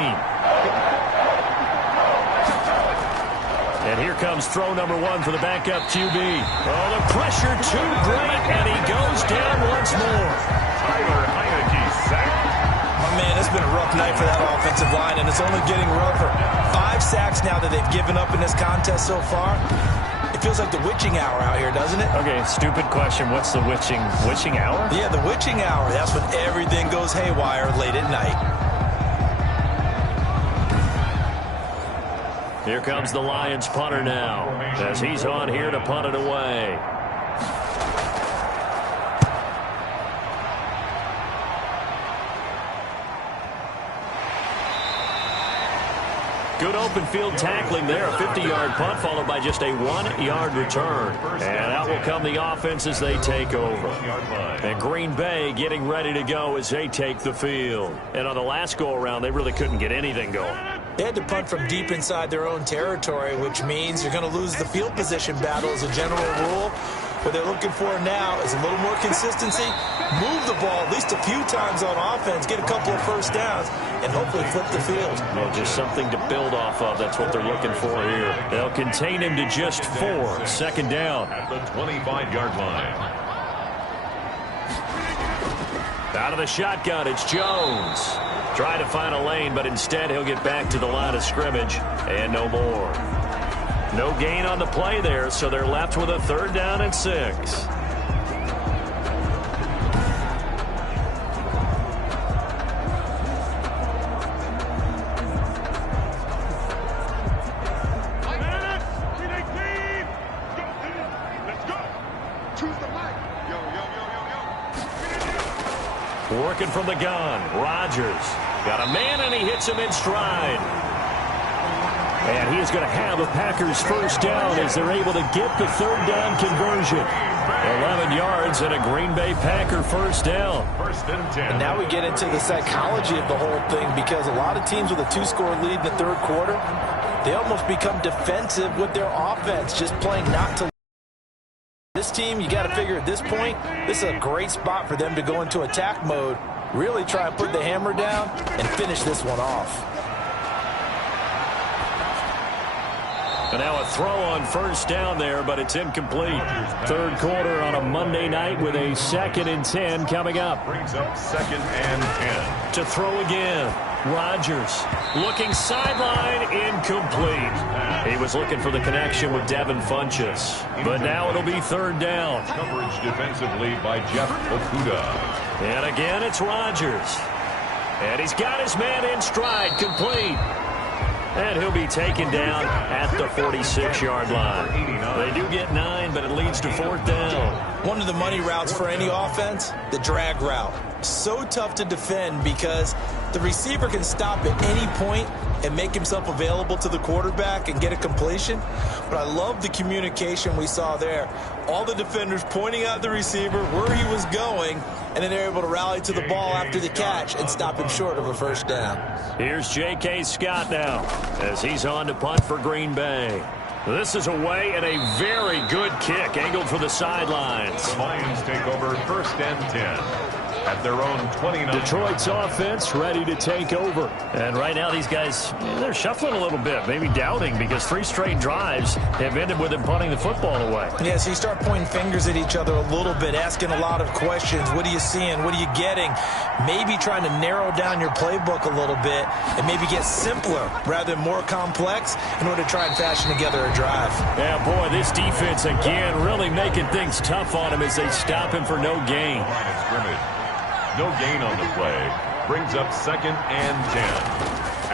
And here comes throw number 1 for the backup QB. Oh, the pressure too great, and he goes down once more. Tyler Heineke sacked. My man, it's been a rough night for that offensive line, and it's only getting rougher. 5 sacks now that they've given up in this contest so far. It feels like the witching hour out here, doesn't it? Okay, stupid question. What's the witching hour? Yeah, the witching hour. That's when everything goes haywire late at night. Here comes the Lions punter now as he's on here to punt it away. Good open field tackling there. A 50-yard punt followed by just a 1-yard return. And out will come the offense as they take over. And Green Bay getting ready to go as they take the field. And on the last go-around, they really couldn't get anything going. They had to punt from deep inside their own territory, which means you're going to lose the field position battle as a general rule. What they're looking for now is a little more consistency, move the ball at least a few times on offense, get a couple of first downs, and hopefully flip the field. Well, just something to build off of. That's what they're looking for here. They'll contain him to just 4. 2nd down. At the 25-yard line. Out of the shotgun, it's Jones. Trying to find a lane, but instead he'll get back to the line of scrimmage and no more. No gain on the play there, so they're left with a 3rd down and 6. Working from the gun, Rodgers. Got a man, and he hits him in stride. And he is going to have a Packers first down as they're able to get the third down conversion. 11 yards and a Green Bay Packer first down. First and 10. And now we get into the psychology of the whole thing, because a lot of teams with a 2-score lead in the third quarter, they almost become defensive with their offense, just playing not to. This team, you got to figure at this point, this is a great spot for them to go into attack mode, really try and put the hammer down and finish this one off. And now a throw on first down there, but it's incomplete. Third quarter on a Monday night with a 2nd and 10 coming up. Brings up 2nd and 10. To throw again. Rodgers looking sideline, incomplete. He was looking for the connection with Devin Funchess. But now it'll be third down. Coverage defensively by Jeff Okuda. And again, it's Rodgers. And he's got his man in stride, complete. And he'll be taken down at the 46-yard line. They do get 9, but it leads to 4th down. One of the money routes for any offense, the drag route. So tough to defend because the receiver can stop at any point and make himself available to the quarterback and get a completion. But I love the communication we saw there. All the defenders pointing out the receiver, where he was going, and then they're able to rally to the ball after the catch and stop him short of a first down. Here's J.K. Scott now as he's on to punt for Green Bay. This is away and a very good kick angled for the sidelines. The Lions take over 1st and 10. At their own 29. Detroit's offense ready to take over. And right now these guys, they're shuffling a little bit, maybe doubting, because 3 straight drives have ended with them punting the football away. Yeah, so you start pointing fingers at each other a little bit, asking a lot of questions. What are you seeing? What are you getting? Maybe trying to narrow down your playbook a little bit and maybe get simpler rather than more complex in order to try and fashion together a drive. Yeah, boy, this defense again really making things tough on him as they stop him for no gain. Line of scrimmage. No gain on the play. Brings up 2nd and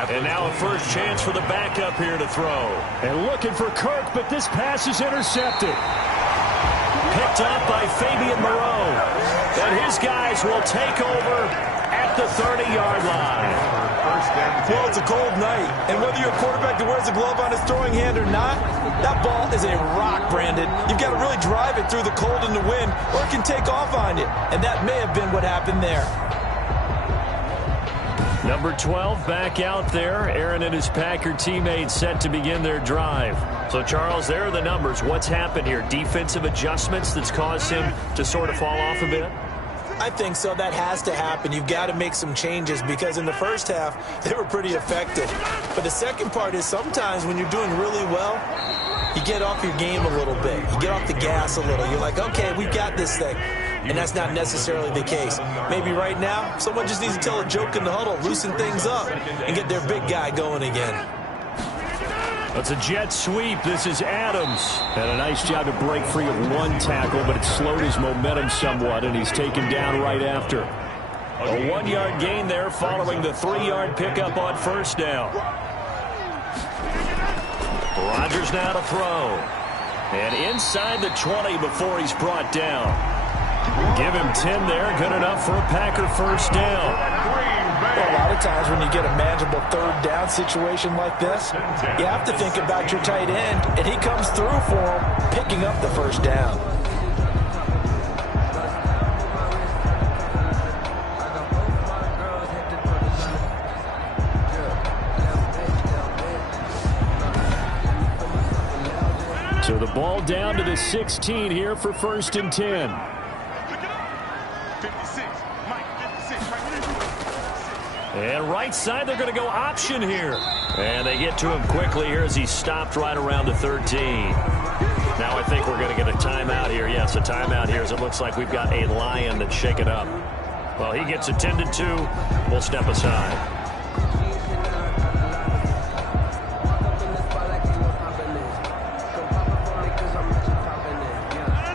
10. And now a first chance for the backup here to throw. And looking for Kirk, but this pass is intercepted. Picked up by Fabian Moreau. And his guys will take over at the 30-yard line. Well, it's a cold night, and whether you're a quarterback that wears a glove on his throwing hand or not, that ball is a rock, Brandon. You've got to really drive it through the cold and the wind, or it can take off on you, and that may have been what happened there. Number 12 back out there. Aaron and his Packer teammates set to begin their drive. So, Charles, there are the numbers. What's happened here? Defensive adjustments that's caused him to sort of fall off a bit? I think so. That has to happen. You've got to make some changes because in the first half, they were pretty effective. But the second part is sometimes when you're doing really well, you get off your game a little bit. You get off the gas a little. You're like, okay, we've got this thing. And that's not necessarily the case. Maybe right now, someone just needs to tell a joke in the huddle, loosen things up, and get their big guy going again. It's a jet sweep. This is Adams. And a nice job to break free of 1 tackle, but it slowed his momentum somewhat, and he's taken down right after. A 1-yard gain there following the 3-yard pickup on first down. Rodgers now to throw. And inside the 20 before he's brought down. Give him 10 there. Good enough for a Packer first down. Well, a lot of times when you get a manageable third down situation like this, you have to think about your tight end, and he comes through for him, picking up the first down. So the ball down to the 16 here for 1st and 10. And right side, they're going to go option here. And they get to him quickly here as he stopped right around the 13. Now I think we're going to get a timeout here. Yes, a timeout here as it looks like we've got a Lion that's shaken up. Well, he gets attended to. We'll step aside.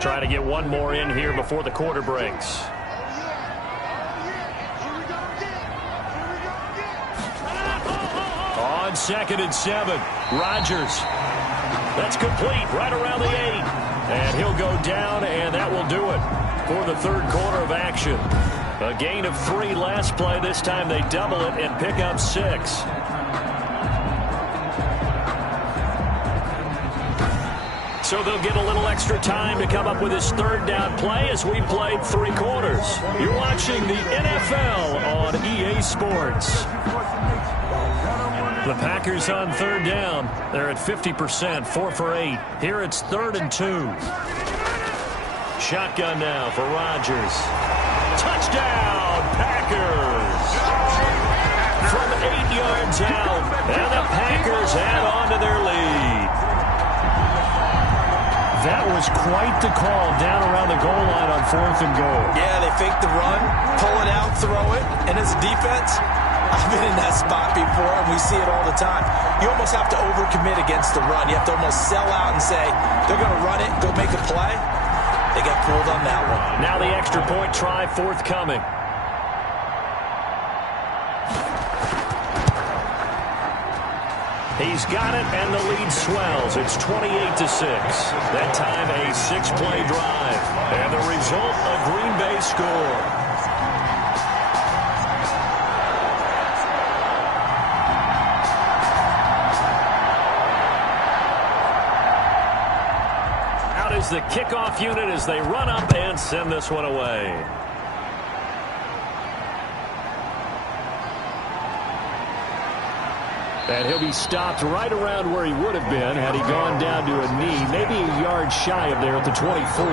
Try to get one more in here before the quarter breaks. On 2nd and 7, Rodgers. That's complete right around the 8. And he'll go down, and that will do it for the third quarter of action. A gain of 3 last play. This time they double it and pick up 6. So they'll get a little extra time to come up with his third down play as we played 3 quarters. You're watching the NFL on EA Sports. The Packers on third down. They're at 50%, 4 for 8. Here it's 3rd and 2. Shotgun now for Rodgers. Touchdown, Packers! From 8 yards out, and the Packers add on to their lead. That was quite the call down around the goal line on 4th and goal. Yeah, they fake the run, pull it out, throw it, and as a defense, I've been in that spot before, and we see it all the time. You almost have to overcommit against the run. You have to almost sell out and say, they're going to run it, go make a play. They got pulled on that one. Now the extra point try forthcoming. He's got it, and the lead swells. It's 28-6. That time a 6-play drive. And the result, a Green Bay score. Out is the kickoff unit as they run up and send this one away. And he'll be stopped right around where he would have been had he gone down to a knee, maybe a yard shy of there at the 24.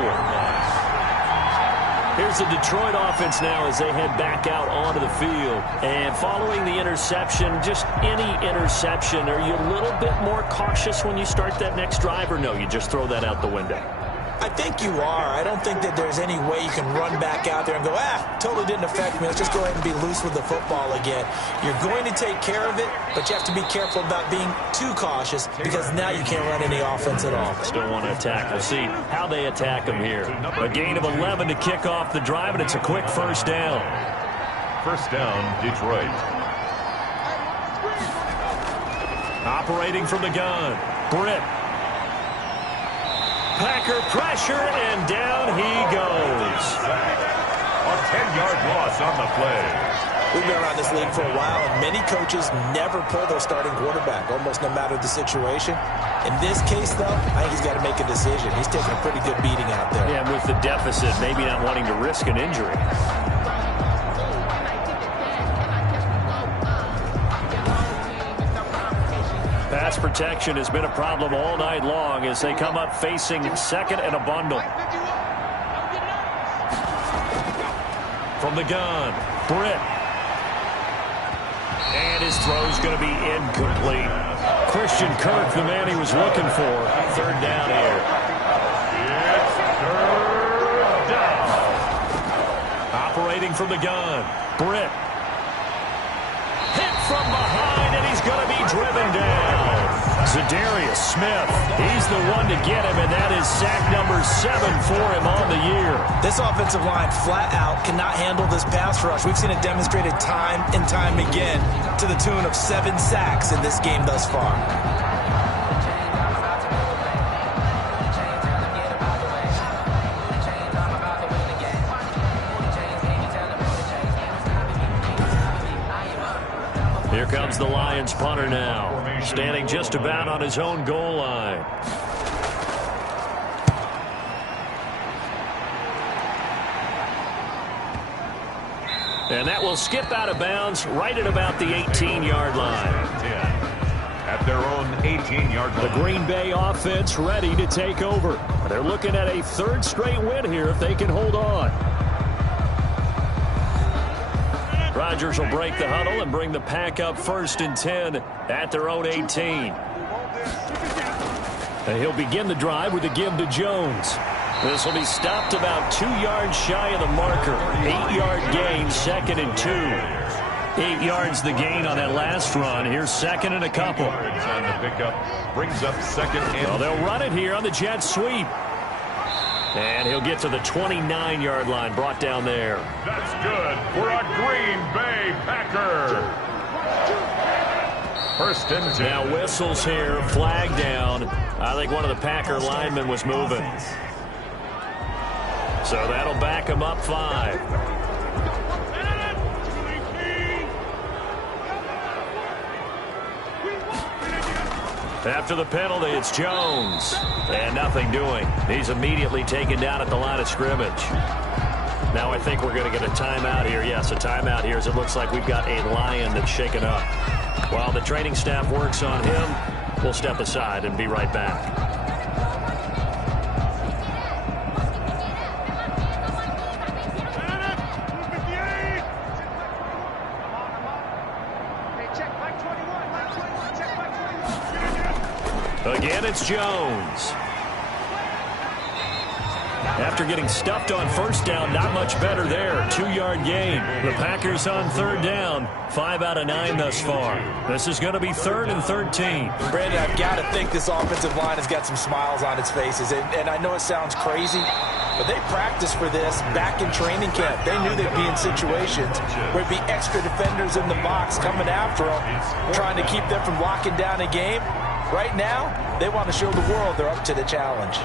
Here's the Detroit offense now as they head back out onto the field. And following the interception, just any interception, are you a little bit more cautious when you start that next drive, or no, you just throw that out the window? I think you are. I don't think that there's any way you can run back out there and go, totally didn't affect me. Let's just go ahead and be loose with the football again. You're going to take care of it, but you have to be careful about being too cautious because now you can't run any offense at all. Still want to attack. We'll see how they attack him here. A gain of 11 to kick off the drive, and it's a quick first down. First down, Detroit. Operating from the gun, Britt. Packer pressure, and down he goes. A 10-yard loss on the play. We've been around this league for a while, and many coaches never pull their starting quarterback, almost no matter the situation. In this case, though, I think he's got to make a decision. He's taking a pretty good beating out there. Yeah, with the deficit, maybe not wanting to risk an injury. Pass protection has been a problem all night long as they come up facing second and a bundle. From the gun, Britt. And his throw's going to be incomplete. Christian Kirk, the man he was looking for. Third down here. It's third down. Operating from the gun, Britt. Hit from behind, and he's going to be driven down. Za'Darius Smith, he's the one to get him, and that is sack number 7 for him on the year. This offensive line flat out cannot handle this pass rush. We've seen it demonstrated time and time again to the tune of 7 sacks in this game thus far. Here comes the Lions punter now, standing just about on his own goal line. And that will skip out of bounds right at about the 18-yard line. At their own 18-yard line. The Green Bay offense ready to take over. They're looking at a 3rd straight win here if they can hold on. Rodgers will break the huddle and bring the Pack up 1st and 10 at their own 18. And he'll begin the drive with a give to Jones. This will be stopped about 2 yards shy of the marker. 8-yard gain, 2nd and 2. 8 yards the gain on that last run. Here's 2nd and a couple. On the pickup brings up 2nd and... Well, they'll run it here on the jet sweep. And he'll get to the 29-yard line, brought down there. That's good for a Green Bay Packer. 1st and 10. Now whistles here, flag down. I think one of the Packer linemen was moving. So that'll back him up 5. After the penalty, it's Jones. And nothing doing. He's immediately taken down at the line of scrimmage. Now I think we're going to get a timeout here. Yes, a timeout here as it looks like we've got a Lion that's shaken up. While the training staff works on him, we'll step aside and be right back. Again, it's Jones. After getting stuffed on first down, not much better there. 2-yard gain. The Packers on third down. 5 out of 9 thus far. This is going to be 3rd and 13. Brandon, I've got to think this offensive line has got some smiles on its faces. And I know it sounds crazy, but they practiced for this back in training camp. They knew they'd be in situations where there'd be extra defenders in the box coming after them, trying to keep them from locking down a game. Right now, they want to show the world they're up to the challenge.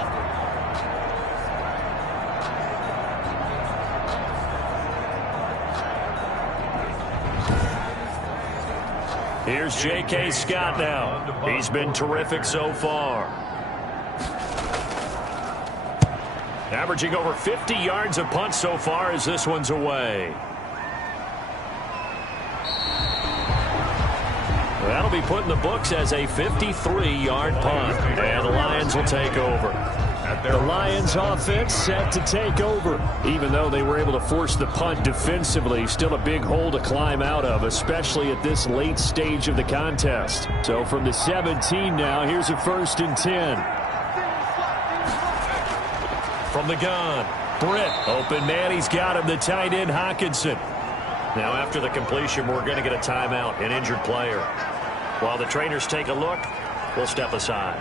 Here's J.K. Scott now. He's been terrific so far. Averaging over 50 yards a punt so far as this one's away. That'll be put in the books as a 53-yard punt. And the Lions will take over. The Lions offense set to take over. Even though they were able to force the punt defensively, still a big hole to climb out of, especially at this late stage of the contest. So from the 17 now, here's a 1st and 10. From the gun, Britt, open man, he's got him, the tight end Hockenson. Now after the completion, we're going to get a timeout, an injured player. While the trainers take a look, we'll step aside.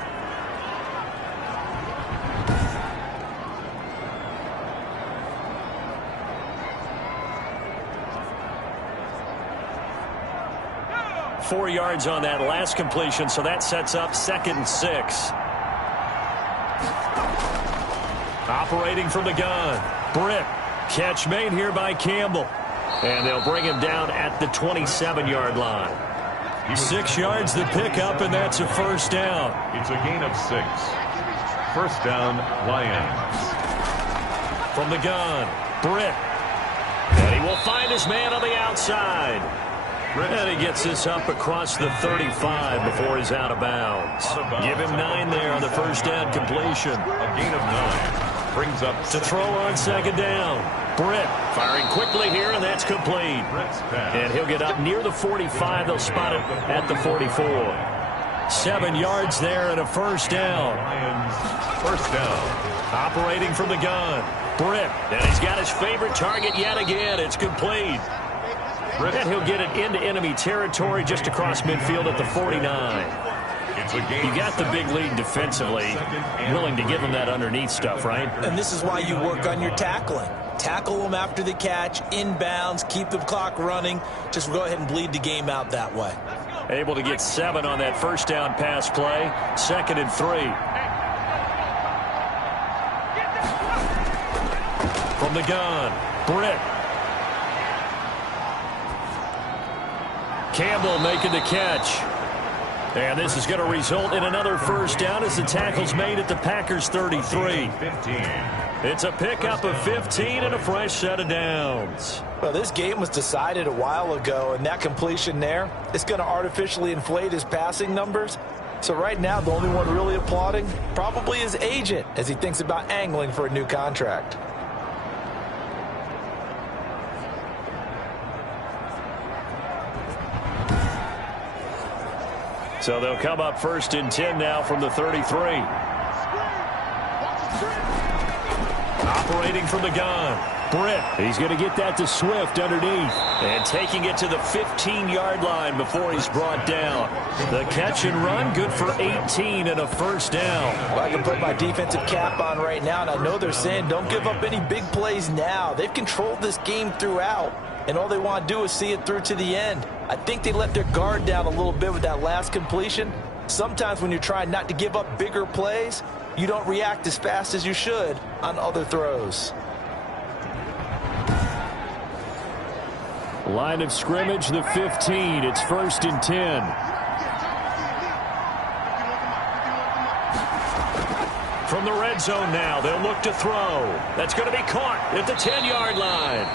Four yards on that last completion, so that sets up 2nd and 6. Operating from the gun, Britt. Catch made here by Campbell. And they'll bring him down at the 27-yard line. 6 yards the pickup, and that's a 1st down. It's a gain of 6. 1st down, Lions. From the gun, Britt. And he will find his man on the outside. And he gets this up across the 35 before he's out of bounds. Give him 9 there on the 1st down completion. A gain of 9. Brings up to throw on 2nd down. Britt firing quickly here, and that's complete. And he'll get up near the 45. They'll spot it at the 44. 7 yards there and a 1st down. Lions, 1st down. Operating from the gun, Britt. And he's got his favorite target yet again. It's complete. And he'll get it into enemy territory just across midfield at the 49. You got the big lead defensively, willing to give him that underneath stuff, right? And this is why you work on your tackling. Tackle them after the catch, inbounds, keep the clock running. Just go ahead and bleed the game out that way. Able to get 7 on that 1st down pass play. 2nd and 3. From the gun, Britt. Campbell making the catch. And this is going to result in another 1st down as the tackle's made at the Packers 33. 15. It's a pickup of 15 and a fresh set of downs. Well, this game was decided a while ago, and that completion there is going to artificially inflate his passing numbers. So right now, the only one really applauding probably his agent as he thinks about angling for a new contract. So they'll come up 1st and 10 now from the 33. Operating from the gun, Britt. He's going to get that to Swift underneath. And taking it to the 15-yard line before he's brought down. The catch and run, good for 18 and a 1st down. Well, I can put my defensive cap on right now, and I know they're saying don't give up any big plays now. They've controlled this game throughout, and all they want to do is see it through to the end. I think they let their guard down a little bit with that last completion. Sometimes when you're trying not to give up bigger plays, you don't react as fast as you should on other throws. Line of scrimmage, the 15. It's 1st and 10. From the red zone now, they'll look to throw. That's going to be caught at the 10-yard line.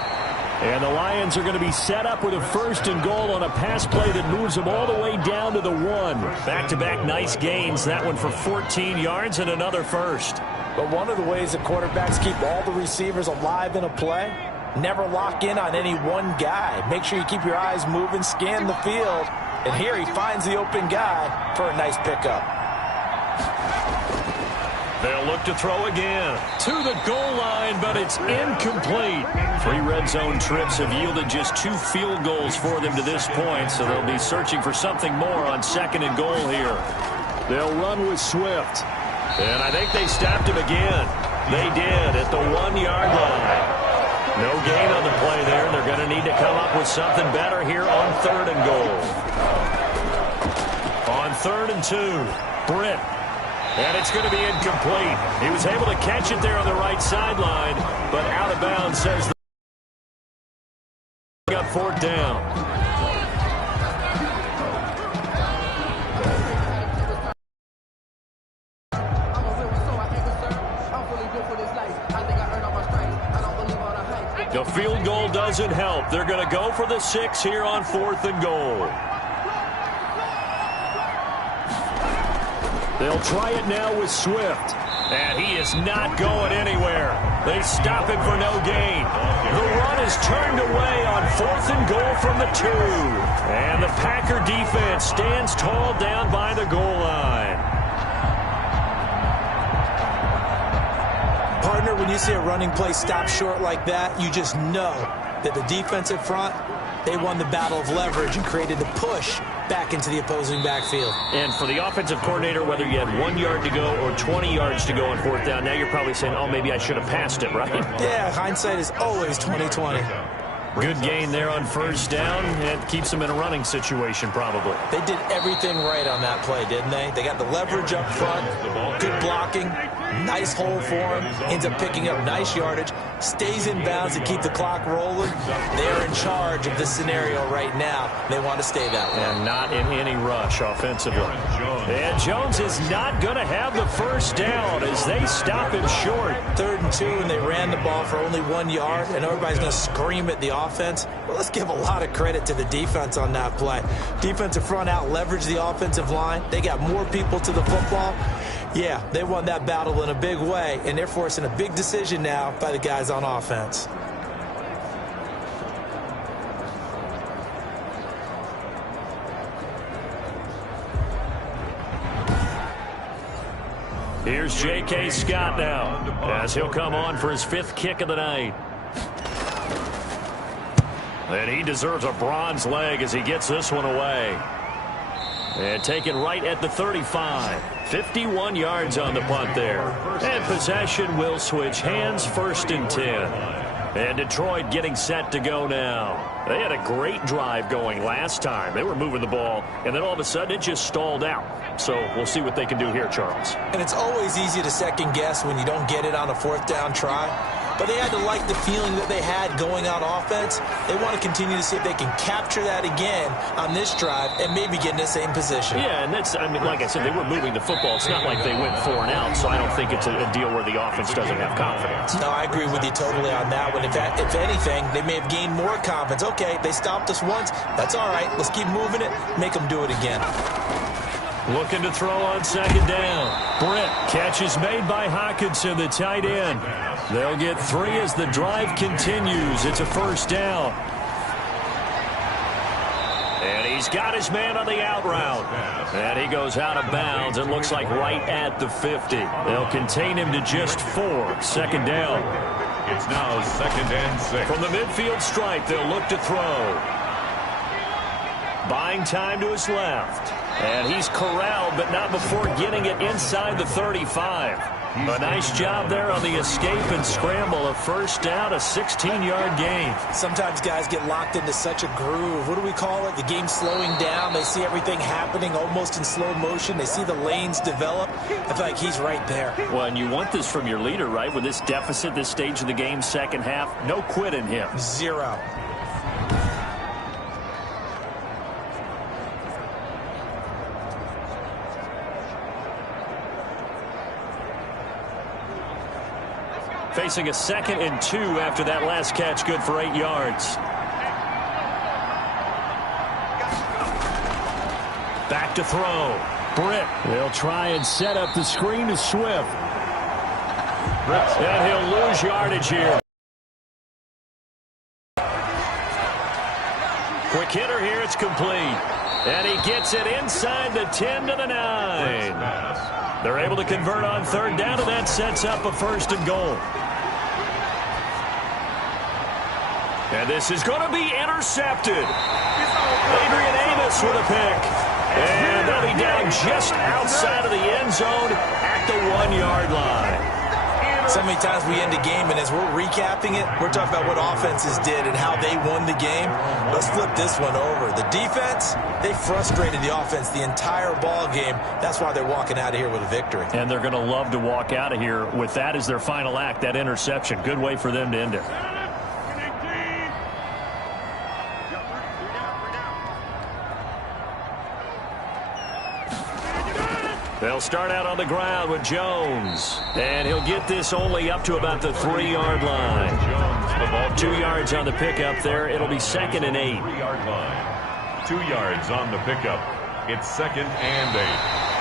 And the Lions are going to be set up with a 1st and goal on a pass play that moves them all the way down to the 1. Back-to-back nice gains. That one for 14 yards and another first. But one of the ways that quarterbacks keep all the receivers alive in a play, never lock in on any one guy. Make sure you keep your eyes moving, scan the field. And here he finds the open guy for a nice pickup. They'll look to throw again to the goal line, but it's incomplete. 3 red zone trips have yielded just 2 field goals for them to this point, so they'll be searching for something more on 2nd and goal here. They'll run with Swift. And I think they stopped him again. They did at the 1-yard line. No gain on the play there. They're going to need to come up with something better here on 3rd and goal. On 3rd and 2, Britt. And it's going to be incomplete. He was able to catch it there on the right sideline, but out of bounds says they got 4th down. The field goal doesn't help. They're going to go for the 6 here on 4th and goal. They'll try it now with Swift. And he is not going anywhere. They stop him for no gain. The run is turned away on 4th and goal from the 2. And the Packer defense stands tall down by the goal line. Partner, when you see a running play stop short like that, you just know that the defensive front, they won the battle of leverage and created the push back into the opposing backfield. And for the offensive coordinator, whether you had 1 yard to go or 20 yards to go on 4th down, now you're probably saying, oh, maybe I should have passed it, right? Yeah, hindsight is always 20/20. Good gain there on 1st down. It keeps them in a running situation, probably. They did everything right on that play, didn't they? They got the leverage up front, good blocking, nice hole for him, ends up picking up nice yardage, stays in bounds to keep the clock rolling. They're in charge of this scenario right now. They want to stay that way. And not in any rush offensively. And Jones is not going to have the 1st down as they stop him short. 3rd and 2, and they ran the ball for only 1 yard, and everybody's going to scream at the offense. Well, let's give a lot of credit to the defense on that play. Defensive front out leveraged the offensive line. They got more people to the football. Yeah, they won that battle in a big way, and they're forcing a big decision now by the guys on offense. Here's J.K. Scott now as he'll come on for his 5th kick of the night. And he deserves a bronze leg as he gets this one away. And taken right at the 35. 51 yards on the punt there. And possession will switch hands, 1st and 10. And Detroit getting set to go now. They had a great drive going last time. They were moving the ball, and then all of a sudden it just stalled out. So we'll see what they can do here, Charles. And it's always easy to second guess when you don't get it on a 4th down try. But they had to like the feeling that they had going on offense. They want to continue to see if they can capture that again on this drive and maybe get in the same position. Yeah, and that's, I mean, like I said, they were moving the football. It's not like they went 4 and out, so I don't think it's a deal where the offense doesn't have confidence. No, I agree with you totally on that one. If anything, they may have gained more confidence. Okay, they stopped us once. That's all right. Let's keep moving it. Make them do it again. Looking to throw on 2nd down. Britt, catch is made by Hockenson, the tight end. They'll get 3 as the drive continues. It's a 1st down. And he's got his man on the out route. And he goes out of bounds. It looks like right at the 50. They'll contain him to just 4. 2nd down. It's now 2nd and 6. From the midfield stripe, they'll look to throw. Buying time to his left. And he's corralled, but not before getting it inside the 35. A nice job there on the escape and scramble. A 1st down, a 16-yard gain. Sometimes guys get locked into such a groove. What do we call it? The game's slowing down. They see everything happening almost in slow motion. They see the lanes develop. I feel like he's right there. Well, and you want this from your leader, right? With this deficit, this stage of the game, 2nd half, no quit in him. 0. Facing a 2nd and 2 after that last catch, good for 8 yards. Back to throw. Britt. They'll try and set up the screen to Swift. And he'll lose yardage here. Quick hitter here. It's complete. And he gets it inside the 10 to the 9. They're able to convert on 3rd down, and that sets up a 1st and goal. And this is going to be intercepted. Adrian Amos with a pick. And they'll be down just outside of the end zone at the 1-yard line. So many times we end a game, and as we're recapping it, we're talking about what offenses did and how they won the game. Let's flip this one over. The defense, they frustrated the offense the entire ball game. That's why they're walking out of here with a victory. And they're going to love to walk out of here with that as their final act, that interception. Good way for them to end it. They'll start out on the ground with Jones. And he'll get this only up to about the 3-yard line. 2 yards on the pickup there. It'll be 2nd and 8. 3-yard line. 2 yards on the pickup. It's 2nd and 8.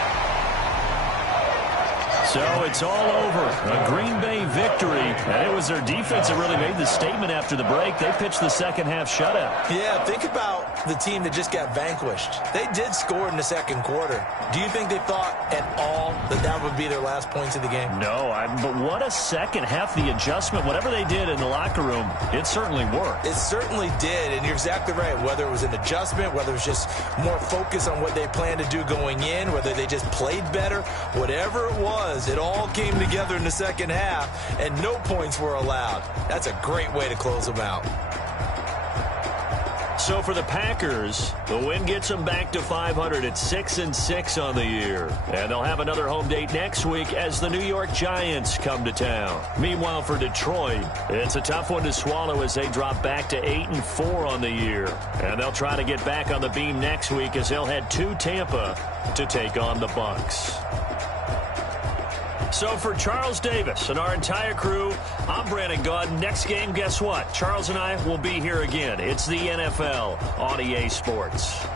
So it's all over. A Green Bay victory. And it was their defense that really made the statement after the break. They pitched the second-half shutout. Yeah, think about the team that just got vanquished. They did score in the 2nd quarter. Do you think they thought at all that that would be their last points of the game? No, but what a second half. The adjustment, whatever they did in the locker room, it certainly worked. It certainly did, and you're exactly right. Whether it was an adjustment, whether it was just more focus on what they planned to do going in, whether they just played better, whatever it was, it all came together in the 2nd half, and no points were allowed. That's a great way to close them out. So for the Packers, the win gets them back to 500 at 6-6 on the year. And they'll have another home date next week as the New York Giants come to town. Meanwhile, for Detroit, it's a tough one to swallow as they drop back to 8-4 on the year. And they'll try to get back on the beam next week as they'll head to Tampa to take on the Bucs. So for Charles Davis and our entire crew, I'm Brandon Gaudin. Next game, guess what? Charles and I will be here again. It's the NFL on EA Sports.